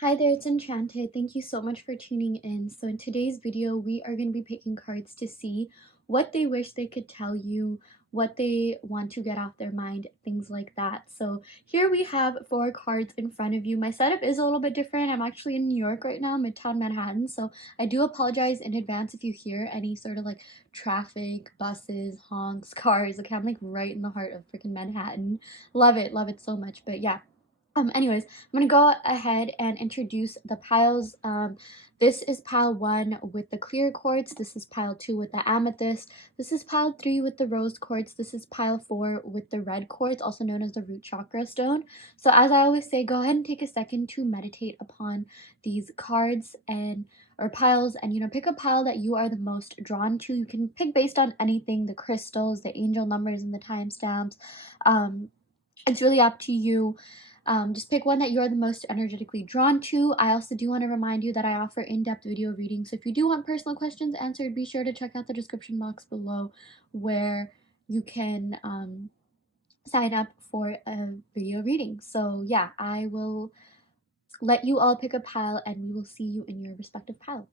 Hi there, it's Enchanted. Thank you so much for tuning in. So in today's video, we are going to be picking cards to see what they wish they could tell you, what they want to get off their mind, things like that. So here we have 4 cards in front of you. My setup is a little bit different. I'm actually in New York right now, Midtown Manhattan. So I do apologize in advance if you hear any sort of like traffic, buses, honks, cars. Okay, I'm like right in the heart of freaking Manhattan. Love it so much. But yeah. Anyways, I'm gonna go ahead and introduce the piles. This is pile 1 with the clear quartz. This is pile 2 with the amethyst. This is pile 3 with the rose quartz. This is pile 4 with the red quartz, also known as the root chakra stone. So as I always say, go ahead and take a second to meditate upon these cards and or piles, and pick a pile that you are the most drawn to. You can pick based on anything, the crystals, the angel numbers, and the timestamps. It's really up to you. Just pick one that you're the most energetically drawn to. I also do want to remind you that I offer in-depth video readings. So if you do want personal questions answered, be sure to check out the description box below where you can sign up for a video reading. So yeah, I will let you all pick a pile and we will see you in your respective pile.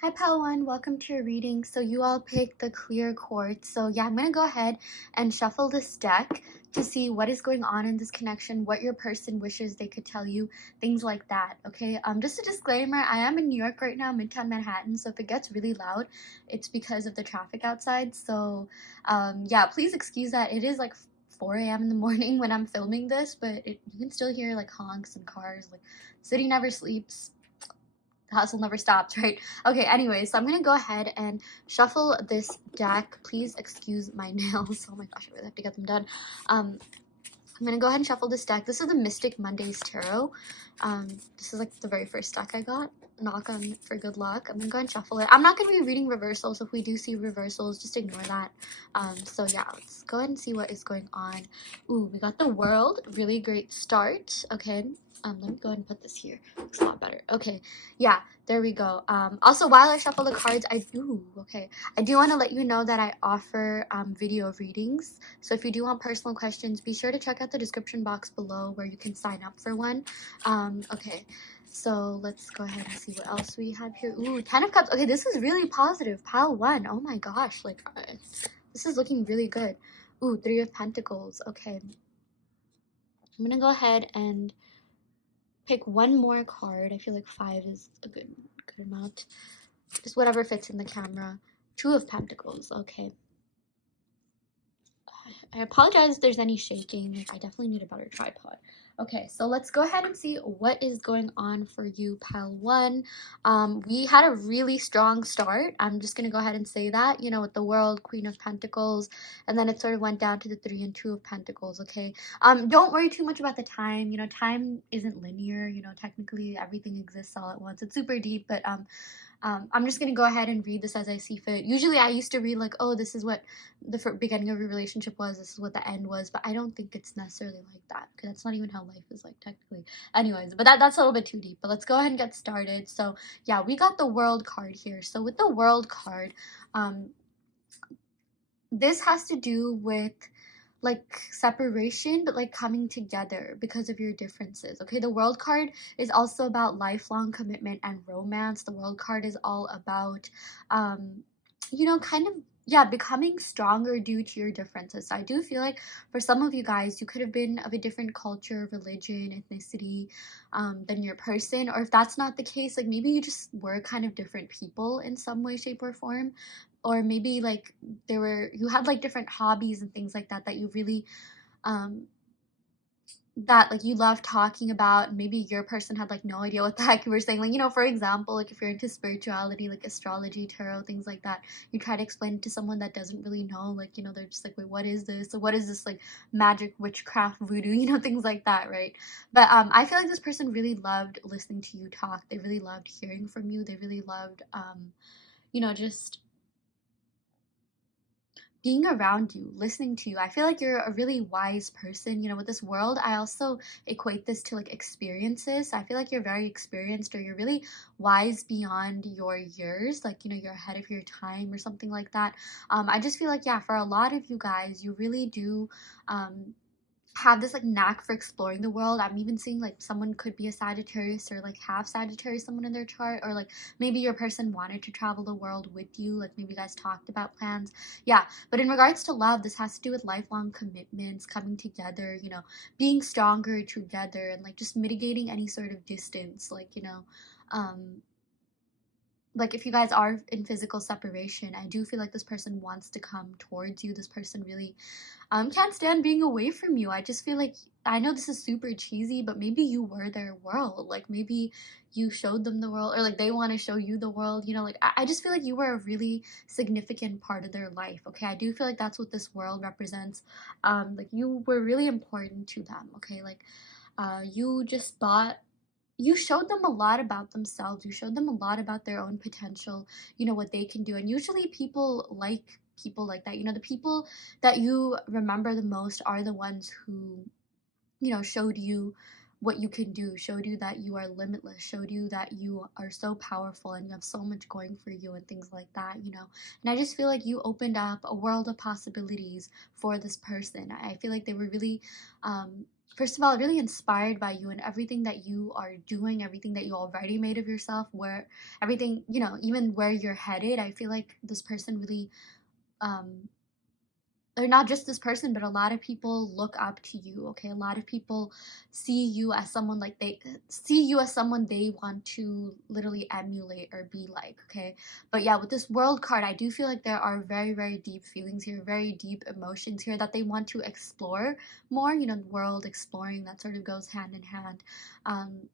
Hi pile 1, welcome to your reading. So you all picked the clear quartz. So yeah, I'm going to go ahead and shuffle this deck to see what is going on in this connection, what your person wishes they could tell you, things like that, okay? Just a disclaimer, I am in New York right now, Midtown Manhattan, so if it gets really loud, it's because of the traffic outside. So yeah, please excuse that. It is like 4 a.m. in the morning when I'm filming this, but you can still hear like honks and cars. Like, city never sleeps. The hustle never stops, right? Okay, anyways, so I'm gonna go ahead and shuffle this deck. Please excuse my nails. Oh my gosh, I really have to get them done. I'm gonna go ahead and shuffle this deck. This is the Mystic Mondays Tarot. This is like the very first deck I got. Knock on for good luck. I'm gonna go ahead and shuffle it. I'm not gonna be reading reversals, so if we do see reversals, just ignore that. So yeah, let's go ahead and see what is going on. Ooh, we got the World. Really great start. Okay. Let me go ahead and put this here. Looks a lot better. Okay, yeah, there we go. Also, while I shuffle the cards, I do want to let you know that I offer video readings. So if you do want personal questions, be sure to check out the description box below where you can sign up for one. Okay, so let's go ahead and see what else we have here. Ooh, 10 of Cups. Okay, this is really positive. Pile 1. Oh my gosh, like this is looking really good. Ooh, 3 of Pentacles. Okay, I'm gonna go ahead and pick one more card. I feel like 5 is a good amount. Just whatever fits in the camera. 2 of Pentacles. Okay. I apologize if there's any shaking. Like, I definitely need a better tripod. Okay, so let's go ahead and see what is going on for you, pile 1. We had a really strong start. I'm just going to go ahead and say that, with the World, Queen of Pentacles, and then it sort of went down to the 3 and 2 of Pentacles, okay? Don't worry too much about the time. Time isn't linear. Technically everything exists all at once. It's super deep, but I'm just going to go ahead and read this as I see fit. Usually I used to read like, oh, this is what the beginning of your relationship was, this is what the end was, but I don't think it's necessarily like that, because that's not even how life is like technically. Anyways, but that's a little bit too deep, but let's go ahead and get started. So yeah, we got the World card here. So with the World card, this has to do with like separation, but like coming together because of your differences, okay? The World card is also about lifelong commitment and romance. The World card is all about kind of, yeah, becoming stronger due to your differences. So I do feel like for some of you guys, you could have been of a different culture, religion, ethnicity than your person, or if that's not the case, like maybe you just were kind of different people in some way, shape, or form, or maybe like you had like different hobbies and things like that that you really um that like you love talking about, and maybe your person had like no idea what the heck you were saying. Like, for example, like if you're into spirituality, like astrology, tarot, things like that, you try to explain it to someone that doesn't really know, like, they're just like, wait, what is this? So what is this, like magic, witchcraft, voodoo, things like that, right? But I feel like this person really loved listening to you talk. They really loved hearing from you. They really loved just being around you, listening to you. I feel like you're a really wise person. With this World, I also equate this to like experiences. I feel like you're very experienced, or you're really wise beyond your years. Like, you're ahead of your time or something like that. I just feel like, yeah, for a lot of you guys, you really do have this like knack for exploring the world. I'm even seeing like someone could be a Sagittarius or like have Sagittarius someone in their chart, or like maybe your person wanted to travel the world with you, like maybe you guys talked about plans. Yeah, but in regards to love, this has to do with lifelong commitments, coming together, you know, being stronger together, and like just mitigating any sort of distance, like, you know, um like if you guys are in physical separation, I do feel like this person wants to come towards you. This person really can't stand being away from you. I just feel like, I know this is super cheesy, but maybe you were their world. Like maybe you showed them the world, or like they want to show you the world. You know, like I just feel like you were a really significant part of their life. Okay, I do feel like that's what this world represents. Like you were really important to them. Okay, like you just thought, you showed them a lot about themselves. You showed them a lot about their own potential, you know, what they can do. And usually people like that. You know, the people that you remember the most are the ones who, you know, showed you what you can do, showed you that you are limitless, showed you that you are so powerful and you have so much going for you and things like that, you know. And I just feel like you opened up a world of possibilities for this person. I feel like they were really, first of all, really inspired by you and everything that you are doing, everything that you already made of yourself, where everything, you know, even where you're headed. I feel like this person really, um, or not just this person, but a lot of people look up to you. Okay, a lot of people see you as someone, like they see you as someone they want to literally emulate or be like. Okay, but yeah, with this world card, I do feel like there are very, very deep feelings here, very deep emotions here that they want to explore more. You know, world exploring, that sort of goes hand in hand.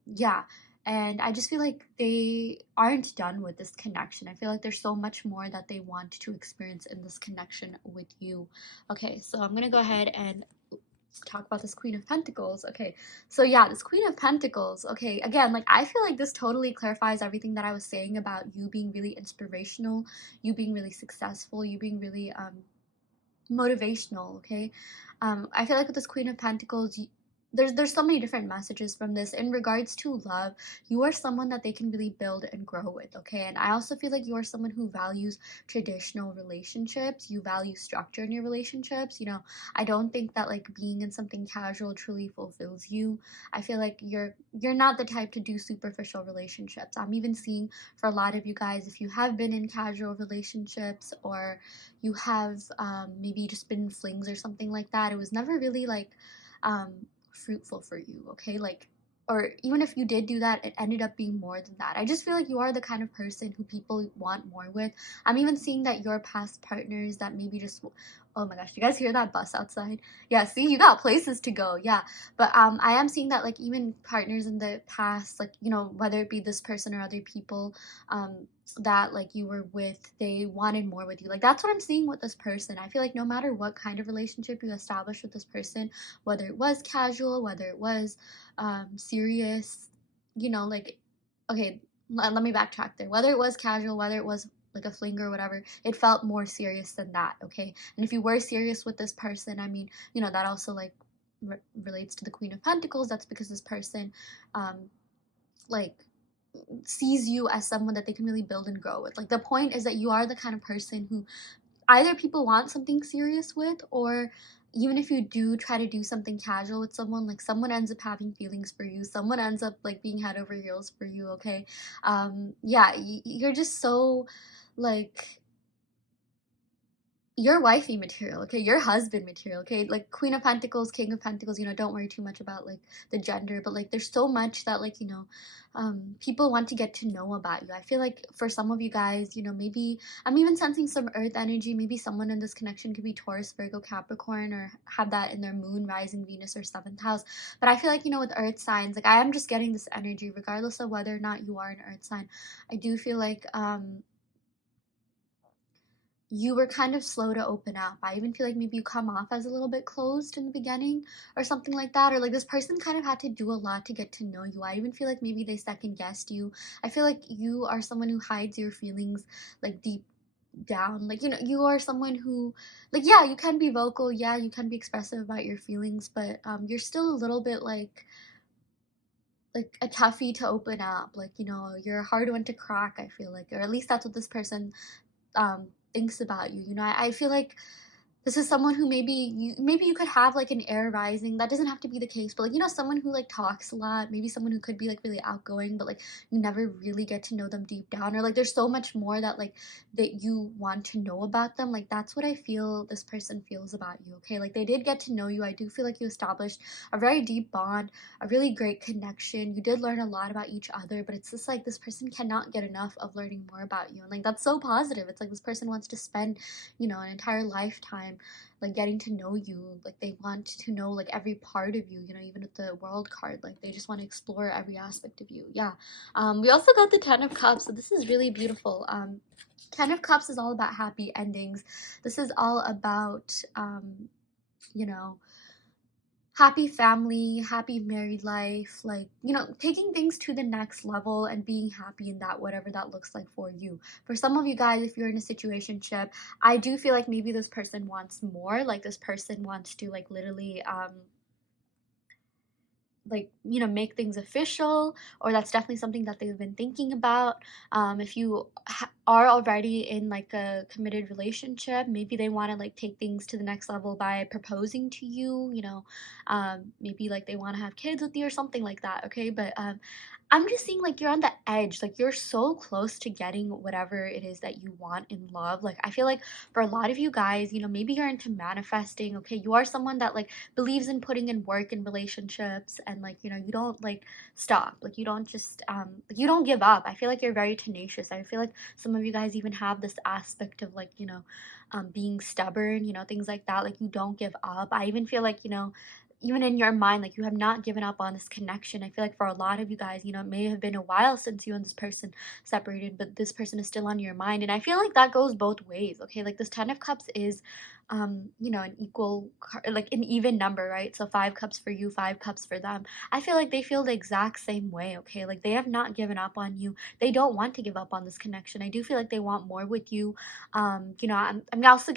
Yeah, and I just feel like they aren't done with this connection. I feel like there's so much more that they want to experience in this connection with you. Okay, so I'm gonna go ahead and talk about this Queen of Pentacles. Okay, so yeah, this Queen of Pentacles. Okay, again, like I feel like this totally clarifies everything that I was saying about you being really inspirational, you being really successful, you being really motivational. Okay, I feel like with this Queen of Pentacles, there's so many different messages from this. In regards to love, you are someone that they can really build and grow with. Okay, and I also feel like you are someone who values traditional relationships. You value structure in your relationships. You know, I don't think that like being in something casual truly fulfills you. I feel like you're not the type to do superficial relationships. I'm even seeing for a lot of you guys, if you have been in casual relationships, or you have maybe just been in flings or something like that, it was never really like um, fruitful for you. Okay, like, or even if you did do that, it ended up being more than that. I just feel like you are the kind of person who people want more with. I'm even seeing that your past partners that maybe just, oh my gosh, you guys hear that bus outside? Yeah, see, you got places to go. Yeah, but I am seeing that like even partners in the past, like, you know, whether it be this person or other people, that like you were with, they wanted more with you. Like that's what I'm seeing with this person. I feel like no matter what kind of relationship you establish with this person, whether it was casual, whether it was serious, you know, like, okay, let me backtrack there. Whether it was casual, whether it was like a fling or whatever, it felt more serious than that. Okay, and if you were serious with this person, I mean, you know, that also like relates to the Queen of Pentacles. That's because this person um like sees you as someone that they can really build and grow with. Like the point is that you are the kind of person who either people want something serious with, or even if you do try to do something casual with someone, like someone ends up having feelings for you, someone ends up like being head over heels for you. Okay, yeah, you're just so like, your wifey material. Okay, your husband material. Okay, like Queen of Pentacles, King of Pentacles, you know, don't worry too much about like the gender, but like there's so much that like, you know, people want to get to know about you. I feel like for some of you guys, you know, maybe I'm even sensing some earth energy. Maybe someone in this connection could be Taurus, Virgo, Capricorn, or have that in their moon, rising, Venus, or 7th house. But I feel like, you know, with earth signs, like I am just getting this energy regardless of whether or not you are an earth sign. I do feel like you were kind of slow to open up. I even feel like maybe you come off as a little bit closed in the beginning or something like that. Or like this person kind of had to do a lot to get to know you. I even feel like maybe they second guessed you. I feel like you are someone who hides your feelings like deep down. Like, you know, you are someone who, like, yeah, you can be vocal. Yeah, you can be expressive about your feelings, but you're still a little bit like a toughie to open up. Like, you know, you're a hard one to crack, I feel like. Or at least that's what this person thinks about you. You know, I feel like This is someone who maybe you could have like an air rising. That doesn't have to be the case, but like, someone who like talks a lot, maybe someone who could be like really outgoing, but like you never really get to know them deep down, or like there's so much more that like that you want to know about them. Like that's what I feel this person feels about you. Okay, like they did get to know you. I do feel like you established a very deep bond, a really great connection. You did learn a lot about each other, but it's just like this person cannot get enough of learning more about you, and like that's so positive. It's like this person wants to spend an entire lifetime like getting to know you. Like they want to know like every part of you, even with the world card, like they just want to explore every aspect of you. Yeah. We also got the 10 of Cups, so this is really beautiful. 10 of Cups is all about happy endings. This is all about you know happy family, happy married life, like, taking things to the next level and being happy in that, whatever that looks like for you. For some of you guys, if you're in a situationship, I do feel like maybe this person wants more. Like this person wants to like literally like make things official, or that's definitely something that they've been thinking about. If you are already in like a committed relationship, maybe they want to like take things to the next level by proposing to you. Maybe like they want to have kids with you or something like that. Okay, but I'm just seeing like you're on the edge, like you're so close to getting whatever it is that you want in love. Like I feel like for a lot of you guys, maybe you're into manifesting. Okay, you are someone that like believes in putting in work in relationships, and like you don't like stop, like you don't just like, you don't give up. I feel like you're very tenacious. I feel like some of you guys even have this aspect of like being stubborn, things like that. Like you don't give up. I even feel like even in your mind, like you have not given up on this connection. I feel like for a lot of you guys, it may have been a while since you and this person separated, but this person is still on your mind. And I feel like that goes both ways. Okay, like this 10 of Cups is an like an even number, right? So 5 cups for you, 5 cups for them. I feel like they feel the exact same way. Okay, like they have not given up on you. They don't want to give up on this connection. I do feel like they want more with you. I'm also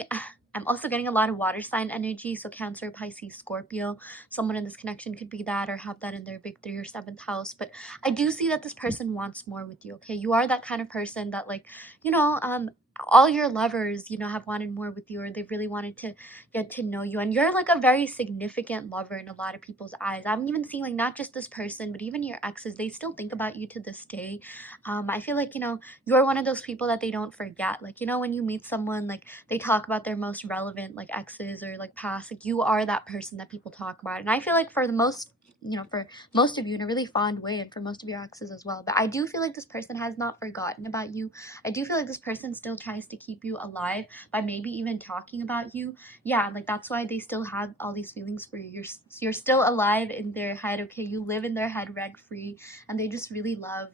I'm also getting a lot of water sign energy, so Cancer, Pisces, Scorpio. Someone in this connection could be that or have that in their big 3 or 7th house. But I do see that this person wants more with you. Okay, you are that kind of person that like you know all your lovers have wanted more with you, or they really wanted to get to know you, and you're like a very significant lover in a lot of people's eyes. I'm even seeing like not just this person, but even your exes, they still think about you to this day. I feel like you're one of those people that they don't forget. Like when you meet someone, like they talk about their most relevant like exes or like past, like you are that person that people talk about. And I feel like for the most for most of you in a really fond way, and for most of your exes as well. But I do feel like this person has not forgotten about you. I do feel like this person still tries to keep you alive by maybe even talking about you. Yeah, like that's why they still have all these feelings for you. You're still alive in their head. Okay, you live in their head rent free, and they just really love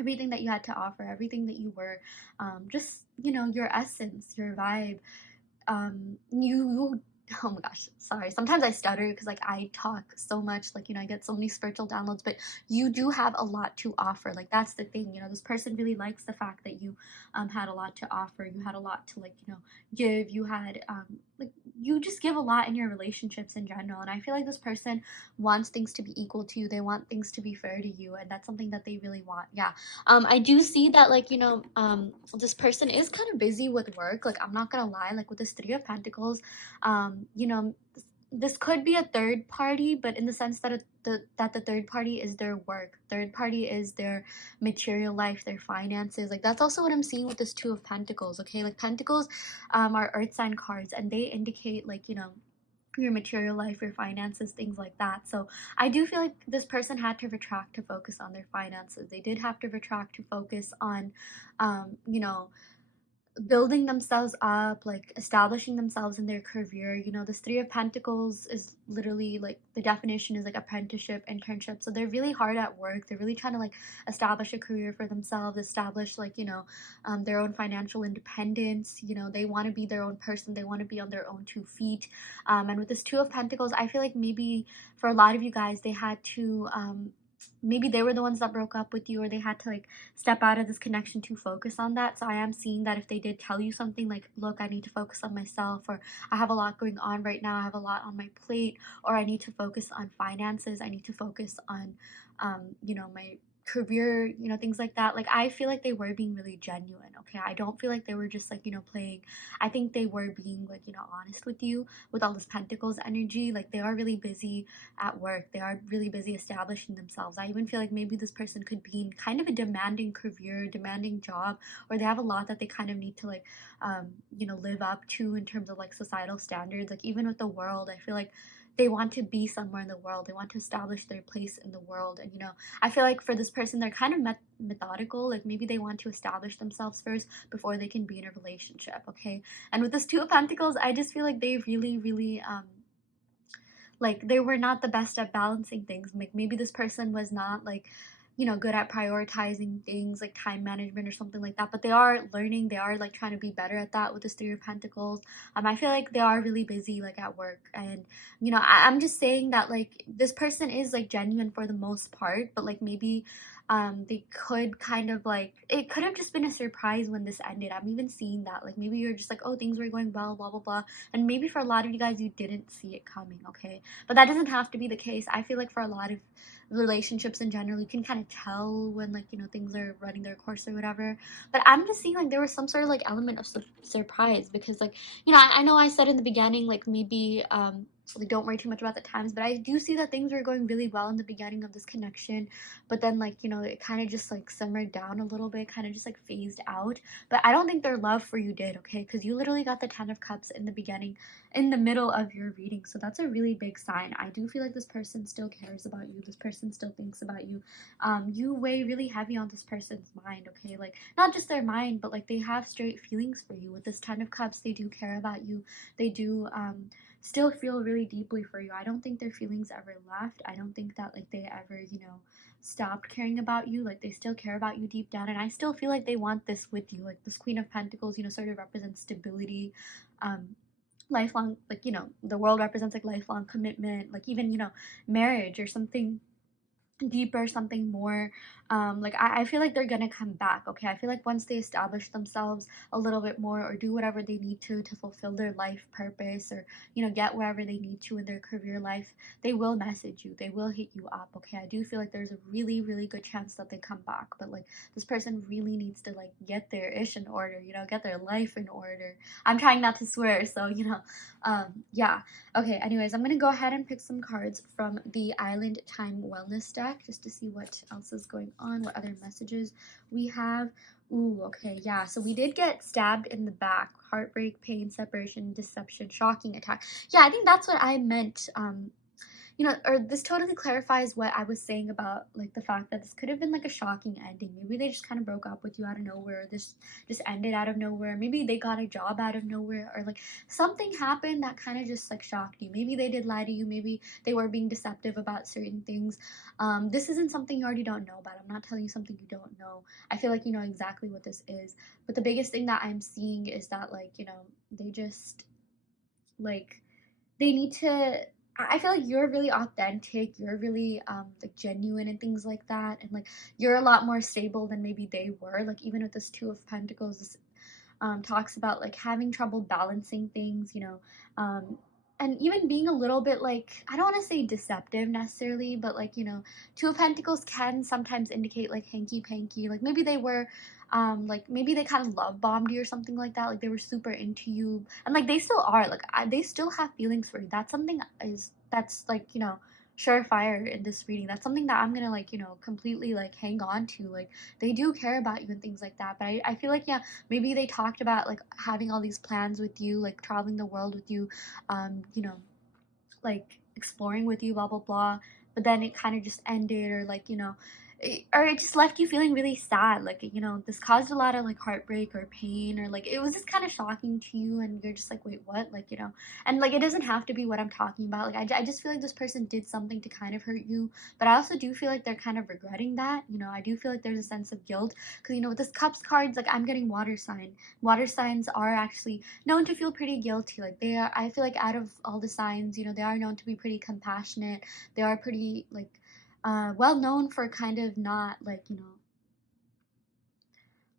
everything that you had to offer, everything that you were, just your essence, your vibe. You oh my gosh, sorry, sometimes I stutter because like I talk so much, like I get so many spiritual downloads, but you do have a lot to offer. Like that's the thing, this person really likes the fact that you had a lot to offer. You had a lot to like give. You had like you just give a lot in your relationships in general, and I feel like this person wants things to be equal to you. They want things to be fair to you, and that's something that they really want. Yeah. I do see that like this person is kind of busy with work. Like I'm not gonna lie, like with this 3 of Pentacles, this could be a third party, but in the sense that the third party is their work, third party is their material life, their finances. Like that's also what I'm seeing with this 2 of Pentacles. Okay, like Pentacles are earth sign cards, and they indicate like your material life, your finances, things like that. So I do feel like this person had to retract to focus on their finances. They did have to retract to focus on building themselves up, like establishing themselves in their career. This 3 of Pentacles is literally like the definition is like apprenticeship, internship. So they're really hard at work. They're really trying to like establish a career for themselves, establish like their own financial independence. They want to be their own person. They want to be on their own 2 feet. And with this 2 of Pentacles, I feel like maybe for a lot of you guys, they had to maybe they were the ones that broke up with you, or they had to like step out of this connection to focus on that. So I am seeing that if they did tell you something like, look, I need to focus on myself, or I have a lot going on right now, I have a lot on my plate, or I need to focus on finances, I need to focus on my career, you know, things like that. Like, I feel like they were being really genuine, okay? I don't feel like they were just, like, you know, playing. I think they were being, like, you know, honest with you with all this Pentacles energy. Like, they are really busy at work. They are really busy establishing themselves. I even feel like maybe this person could be in kind of a demanding career, demanding job, or they have a lot that they kind of need to, like, you know, live up to in terms of, like, societal standards. Like, even with the world, I feel like they want to be somewhere in the world. They want to establish their place in the world. And, you know, I feel like for this person, they're kind of methodical. Like, maybe they want to establish themselves first before they can be in a relationship, okay? And with this Two of Pentacles, I just feel like they really, really, like, they were not the best at balancing things. Like, maybe this person was not, like, you know, good at prioritizing things like time management or something like that, but they are learning. They are, like, trying to be better at that with this Three of Pentacles. I feel like they are really busy, like, at work. And, you know, I'm just saying that, like, this person is, like, genuine for the most part, but, like, maybe they could kind of, like, it could have just been a surprise when this ended. I'm even seeing that, like, maybe you're just like, oh, things were going well, blah blah blah, and maybe for a lot of you guys, you didn't see it coming, okay? But that doesn't have to be the case. I feel like for a lot of relationships in general, you can kind of tell when, like, you know, things are running their course or whatever. But I'm just seeing, like, there was some sort of, like, element of surprise, because, like, you know, I know I said in the beginning, like, maybe like, don't worry too much about the times, but I do see that things were going really well in the beginning of this connection, but then, like, you know, it kind of just, like, simmered down a little bit, kind of just, like, phased out. But I don't think their love for you did, okay? Because you literally got the Ten of Cups in the beginning, in the middle of your reading. So that's a really big sign. I do feel like this person still cares about you. This person still thinks about you. You weigh really heavy on this person's mind, okay? Like, not just their mind, but, like, they have straight feelings for you. With this Ten of Cups, they do care about you. They do still feel really deeply for you. I don't think their feelings ever left. I don't think that, like, they ever, you know, stopped caring about you. Like, they still care about you deep down, and I still feel like they want this with you. Like, this Queen of Pentacles, you know, sort of represents stability, um lifelong, like, you know, the world represents, like, lifelong commitment, like, even, you know, marriage or something deeper, something more. Like, I feel like they're gonna come back, okay? I feel like once they establish themselves a little bit more, or do whatever they need to fulfill their life purpose, or, you know, get wherever they need to in their career life, they will message you, they will hit you up, okay? I do feel like there's a really, really good chance that they come back, but, like, this person really needs to, like, get their ish in order, you know, get their life in order. I'm trying not to swear, so, you know, yeah. Okay, anyways, I'm gonna go ahead and pick some cards from the Island Time Wellness deck just to see what else is going on, what other messages we have. Ooh, okay, yeah, so we did get stabbed in the back. Heartbreak, pain, separation, deception, shocking attack. Yeah, I think that's what I meant. You know, or this totally clarifies what I was saying about, like, the fact that this could have been, like, a shocking ending. Maybe they just kind of broke up with you out of nowhere. This just ended out of nowhere. Maybe they got a job out of nowhere, or, like, something happened that kind of just, like, shocked you. Maybe they did lie to you. Maybe they were being deceptive about certain things. This isn't something you already don't know about. I'm not telling you something you don't know. I feel like you know exactly what this is. But the biggest thing that I'm seeing is that, like, you know, they just, like, they need to, I feel like you're really authentic, you're really like, genuine and things like that, and, like, you're a lot more stable than maybe they were. Like, even with this Two of Pentacles, this talks about, like, having trouble balancing things, you know, and even being a little bit, like, I don't want to say deceptive necessarily, but, like, you know, Two of Pentacles can sometimes indicate, like, hanky panky. Like, maybe they were, like, maybe they kind of love bombed you or something like that. Like, they were super into you, and, like, they still are. Like, they still have feelings for you. That's something that's, like, you know, surefire in this reading. That's something that I'm gonna, like, you know, completely, like, hang on to. Like, they do care about you and things like that. But I feel like, yeah, maybe they talked about, like, having all these plans with you, like, traveling the world with you, you know, like, exploring with you, blah blah blah, but then it kind of just ended, or, like, you know, or it just left you feeling really sad. Like, you know, this caused a lot of, like, heartbreak or pain, or, like, it was just kind of shocking to you, and you're just like, wait, what? Like, you know, and, like, it doesn't have to be what I'm talking about. Like, I just feel like this person did something to kind of hurt you, but I also do feel like they're kind of regretting that. You know, I do feel like there's a sense of guilt, because, you know, with this Cups cards, like, I'm getting water sign. Water signs are actually known to feel pretty guilty. Like, they are, I feel like, out of all the signs, you know, they are known to be pretty compassionate. They are pretty, like, well known for kind of not, like, you know,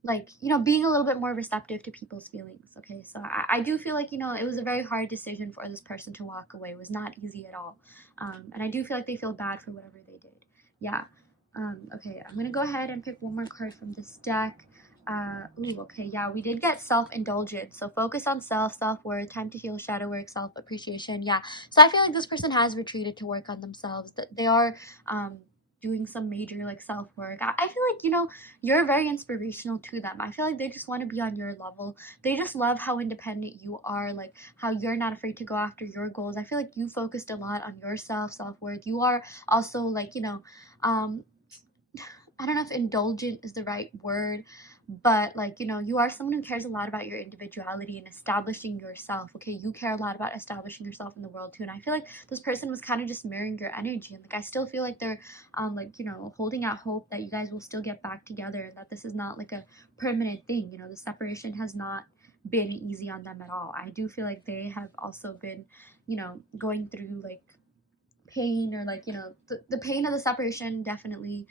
like, you know, being a little bit more receptive to people's feelings. Okay, so I do feel like, you know, it was a very hard decision for this person to walk away. It was not easy at all, and I do feel like they feel bad for whatever they did. Yeah. Okay, I'm gonna go ahead and pick one more card from this deck. Ooh, okay, yeah, we did get self-indulgence. So focus on self-worth, time to heal, shadow work, self-appreciation. Yeah, so I feel like this person has retreated to work on themselves. That they are doing some major like self-work. I feel like, you know, you're very inspirational to them. I feel like they just want to be on your level. They just love how independent you are, like how you're not afraid to go after your goals. I feel like you focused a lot on yourself, self-worth. You are also like, you know, I don't know if indulgent is the right word, but like, you know, you are someone who cares a lot about your individuality and establishing yourself. Okay, you care a lot about establishing yourself in the world too. And I feel like this person was kind of just mirroring your energy. And like, I still feel like they're, like, you know, holding out hope that you guys will still get back together and that this is not like a permanent thing. You know, the separation has not been easy on them at all. I do feel like they have also been, you know, going through like pain, or like, you know, the pain of the separation definitely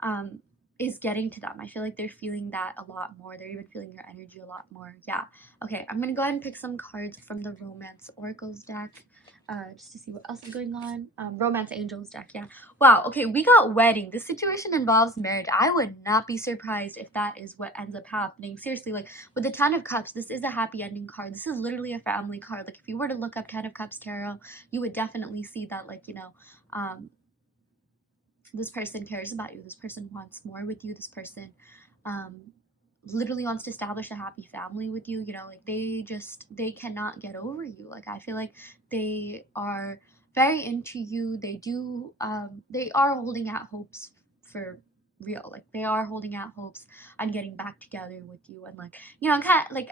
um is getting to them. I feel like they're feeling that a lot more. They're even feeling your energy a lot more. Yeah. Okay, I'm gonna go ahead and pick some cards from the Romance Oracles deck, just to see what else is going on. Romance Angels deck. Yeah. Wow. Okay, we got wedding. This situation involves marriage. I would not be surprised if that is what ends up happening. Seriously, like with the Ten of Cups, this is a happy ending card. This is literally a family card. Like if you were to look up Ten of Cups tarot, you would definitely see that, like, you know, um, this person cares about you. This person wants more with you. This person um, literally wants to establish a happy family with you. You know, like they cannot get over you. Like I feel like they are very into you. They are holding out hopes for real. Like they are holding out hopes on getting back together with you. And like, you know, kind of like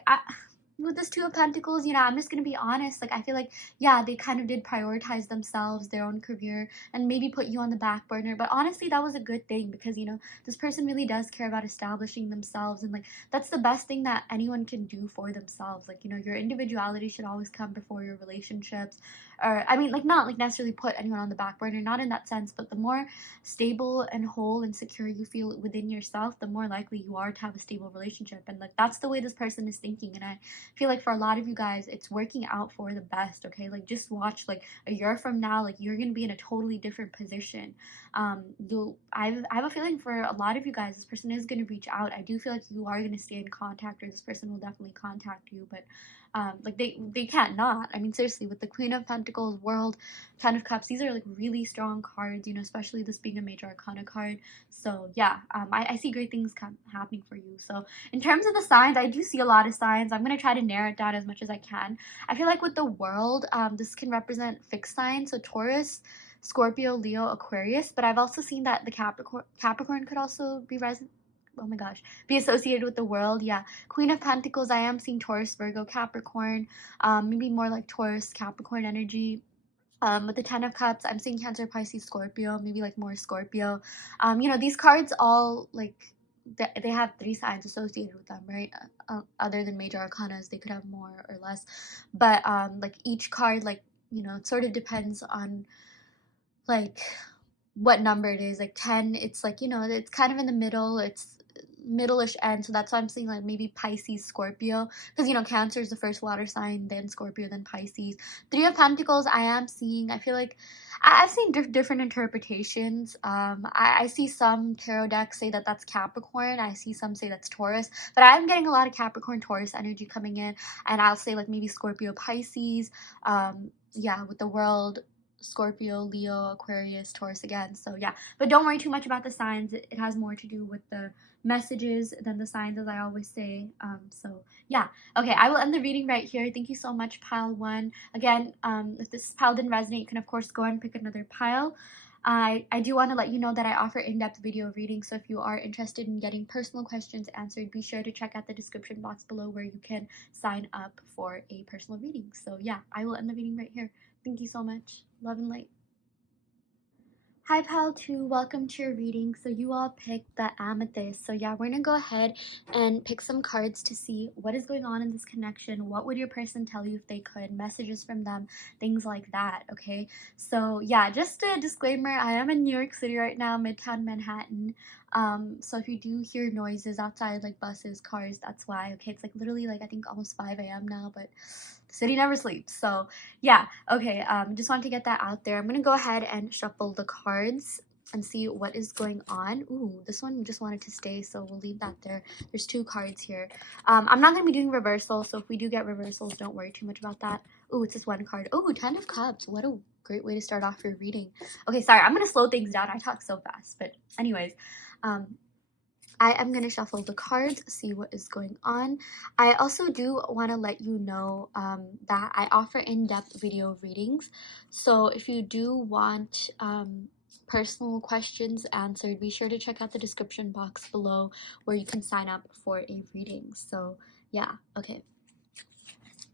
with this Two of Pentacles, you know, I'm just gonna be honest. Like I feel like, yeah, they kind of did prioritize themselves, their own career, and maybe put you on the back burner. But honestly, that was a good thing, because, you know, this person really does care about establishing themselves. And like, that's the best thing that anyone can do for themselves. Like, you know, your individuality should always come before your relationships. Or, I mean, like, not like necessarily put anyone on the back burner, not in that sense, but the more stable and whole and secure you feel within yourself, the more likely you are to have a stable relationship. And like, that's the way this person is thinking. And I feel like for a lot of you guys, it's working out for the best. Okay, like just watch, like a year from now, like you're gonna be in a totally different position. I have a feeling for a lot of you guys, this person is gonna reach out. I do feel like you are gonna stay in contact, or this person will definitely contact you. But like they can't not. I mean, seriously, with the Queen of Pentacles, World, Ten of Cups, these are like really strong cards. You know, especially this being a major arcana card. So yeah, I see great things happening for you. So in terms of the signs, I do see a lot of signs. I'm going to try to narrow it down as much as I can. I feel like with the World, this can represent fixed signs. So Taurus, Scorpio, Leo, Aquarius. But I've also seen that the Capricorn could also be oh my gosh, be associated with the World. Yeah. Queen of Pentacles, I am seeing Taurus, Virgo, Capricorn. Maybe more like Taurus, Capricorn energy. With the Ten of Cups, I'm seeing Cancer, Pisces, Scorpio, maybe like more Scorpio. You know, these cards all like they have three signs associated with them, right? Other than major arcanas, they could have more or less. But like each card, like, you know, it sort of depends on like what number it is. Like 10, it's like, you know, it's kind of in the middle. It's middle-ish end, so that's why I'm saying like maybe Pisces, Scorpio, because, you know, Cancer is the first water sign, then Scorpio, then Pisces. Three of Pentacles, I am seeing, I feel like I've seen different interpretations. I see some tarot decks say that that's Capricorn. I see some say that's Taurus, but I'm getting a lot of Capricorn, Taurus energy coming in, and I'll say like maybe Scorpio, Pisces. Yeah, with the World, Scorpio, Leo, Aquarius, Taurus again. So yeah, but don't worry too much about the signs. It has more to do with the messages than the signs, as I always say. So yeah, okay, I will end the reading right here. Thank you so much, pile one. Again, if this pile didn't resonate, you can of course go and pick another pile. I do want to let you know that I offer in-depth video readings, so if you are interested in getting personal questions answered, be sure to check out the description box below where you can sign up for a personal reading. So yeah, I will end the reading right here. Thank you so much. Love and light. Hi pal 2, welcome to your reading. So you all picked the Amethyst. So yeah, we're gonna go ahead and pick some cards to see what is going on in this connection. What would your person tell you if they could? Messages from them, things like that, okay? So yeah, just a disclaimer, I am in New York City right now, Midtown Manhattan. So if you do hear noises outside, like buses, cars, that's why, okay? It's like literally like I think almost 5 a.m. now, but the city never sleeps. So yeah, okay, just wanted to get that out there. I'm gonna go ahead and shuffle the cards. and see what is going on. Ooh, this one just wanted to stay, so we'll leave that there. There's 2 cards here. I'm not going to be doing reversals, so if we do get reversals, don't worry too much about that. Ooh, it's just 1 card. Ooh, 10 of Cups. What a great way to start off your reading. Okay, sorry, I'm going to slow things down. I talk so fast, but anyways, I am going to shuffle the cards, see what is going on. I also do want to let you know that I offer in-depth video readings. So if you do want personal questions answered, be sure to check out the description box below where you can sign up for a reading. So yeah, okay.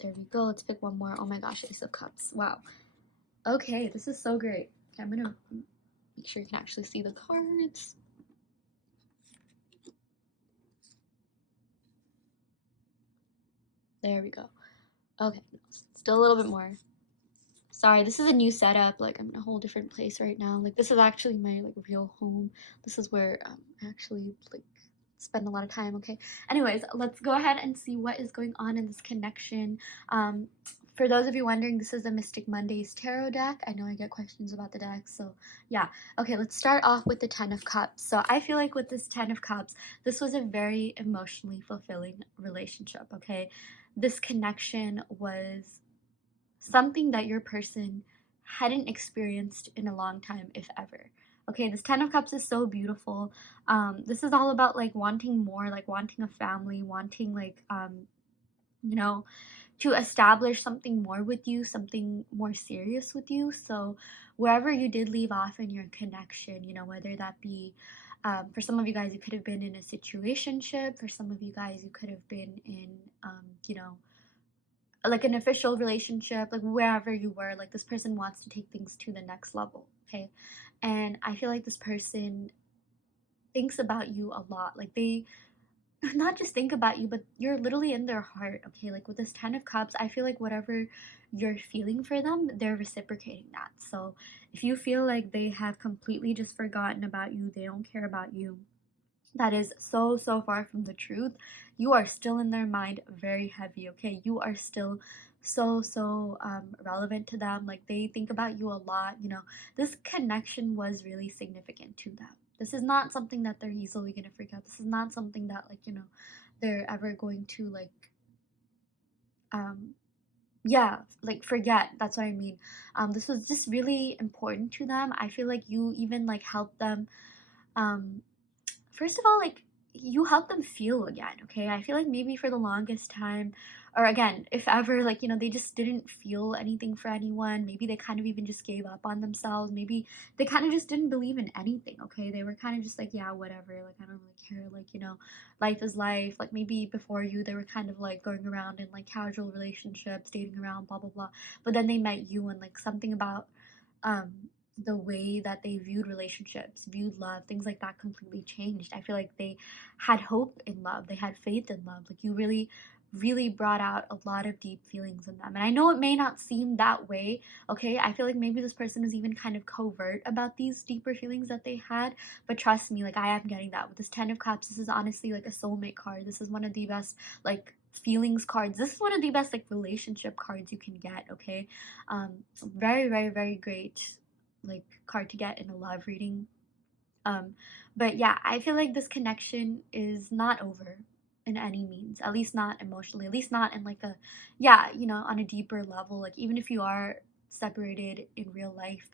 There we go. Let's pick one more. Oh my gosh, Ace of Cups. Wow. Okay, this is so great. Okay, I'm going to make sure you can actually see the cards. There we go. Okay, still a little bit more. Sorry, this is a new setup. Like, I'm in a whole different place right now. Like, this is actually my, like, real home. This is where I actually, like, spend a lot of time, okay? Anyways, let's go ahead and see what is going on in this connection. For those of you wondering, this is the Mystic Mondays Tarot deck. I know I get questions about the deck, so yeah. Okay, let's start off with the 10 of Cups. So I feel like with this 10 of Cups, this was a very emotionally fulfilling relationship, okay? This connection was something that your person hadn't experienced in a long time, if ever. Okay, this 10 of Cups is so beautiful. This is all about like wanting more, like wanting a family, wanting like you know, to establish something more with you, something more serious with you. So wherever you did leave off in your connection, you know, whether that be for some of you guys, you could have been in a situationship. For some of you guys, you could have been in, you know, like an official relationship, like wherever you were, like this person wants to take things to the next level, okay? And I feel like this person thinks about you a lot. Like they not just think about you, but you're literally in their heart, okay? Like with this 10 of Cups, I feel like whatever you're feeling for them, they're reciprocating that. So if you feel like they have completely just forgotten about you, they don't care about you, that is so far from the truth. You are still in their mind very heavy, okay? You are still so relevant to them. Like they think about you a lot, you know. This connection was really significant to them. This is not something that they're easily gonna forget. This is not something that, like, you know, they're ever going to like um yeah, like forget. That's what I mean. This was just really important to them. I feel like you even like helped them um first of all, like you help them feel again, okay? I feel like maybe for the longest time, or again, if ever, like, you know, they just didn't feel anything for anyone. Maybe they kind of even just gave up on themselves. Maybe they kind of just didn't believe in anything, okay? They were kind of just like, yeah, whatever, like, I don't really care, like, you know, life is life. Like, maybe before you, they were kind of like going around in like casual relationships, dating around, blah, blah, blah. But then they met you, and like something about, um, the way that they viewed relationships, viewed love, things like that completely changed. I feel like they had hope in love, they had faith in love. Like you really brought out a lot of deep feelings in them. And I know it may not seem that way, okay? I feel like maybe this person is even kind of covert about these deeper feelings that they had, but trust me, like I am getting that. With this 10 of Cups, this is honestly like a soulmate card. This is one of the best like feelings cards. This is one of the best like relationship cards you can get, okay? Very great like card to get in a love reading. um but yeah, I feel like this connection is not over in any means, at least not emotionally, at least not in like a, yeah, you know, on a deeper level. Like even if you are separated in real life,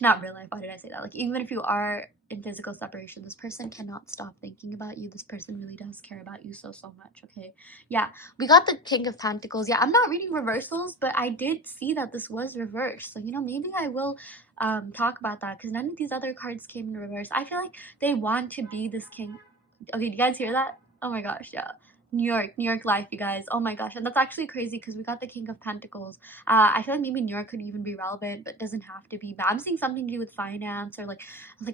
not real life, why did I say that? Like even if you are in physical separation, this person cannot stop thinking about you. This person really does care about you so much, okay? Yeah, we got the King of Pentacles. Yeah, I'm not reading reversals, but I did see that this was reversed, so you know, maybe I will talk about that, because none of these other cards came in reverse. I feel like they want to be this king. Okay, do you guys hear that? Oh my gosh, yeah. New York life, you guys. Oh my gosh, and that's actually crazy because we got the King of Pentacles. I feel like maybe New York could even be relevant, but doesn't have to be. But I'm seeing something to do with finance, or like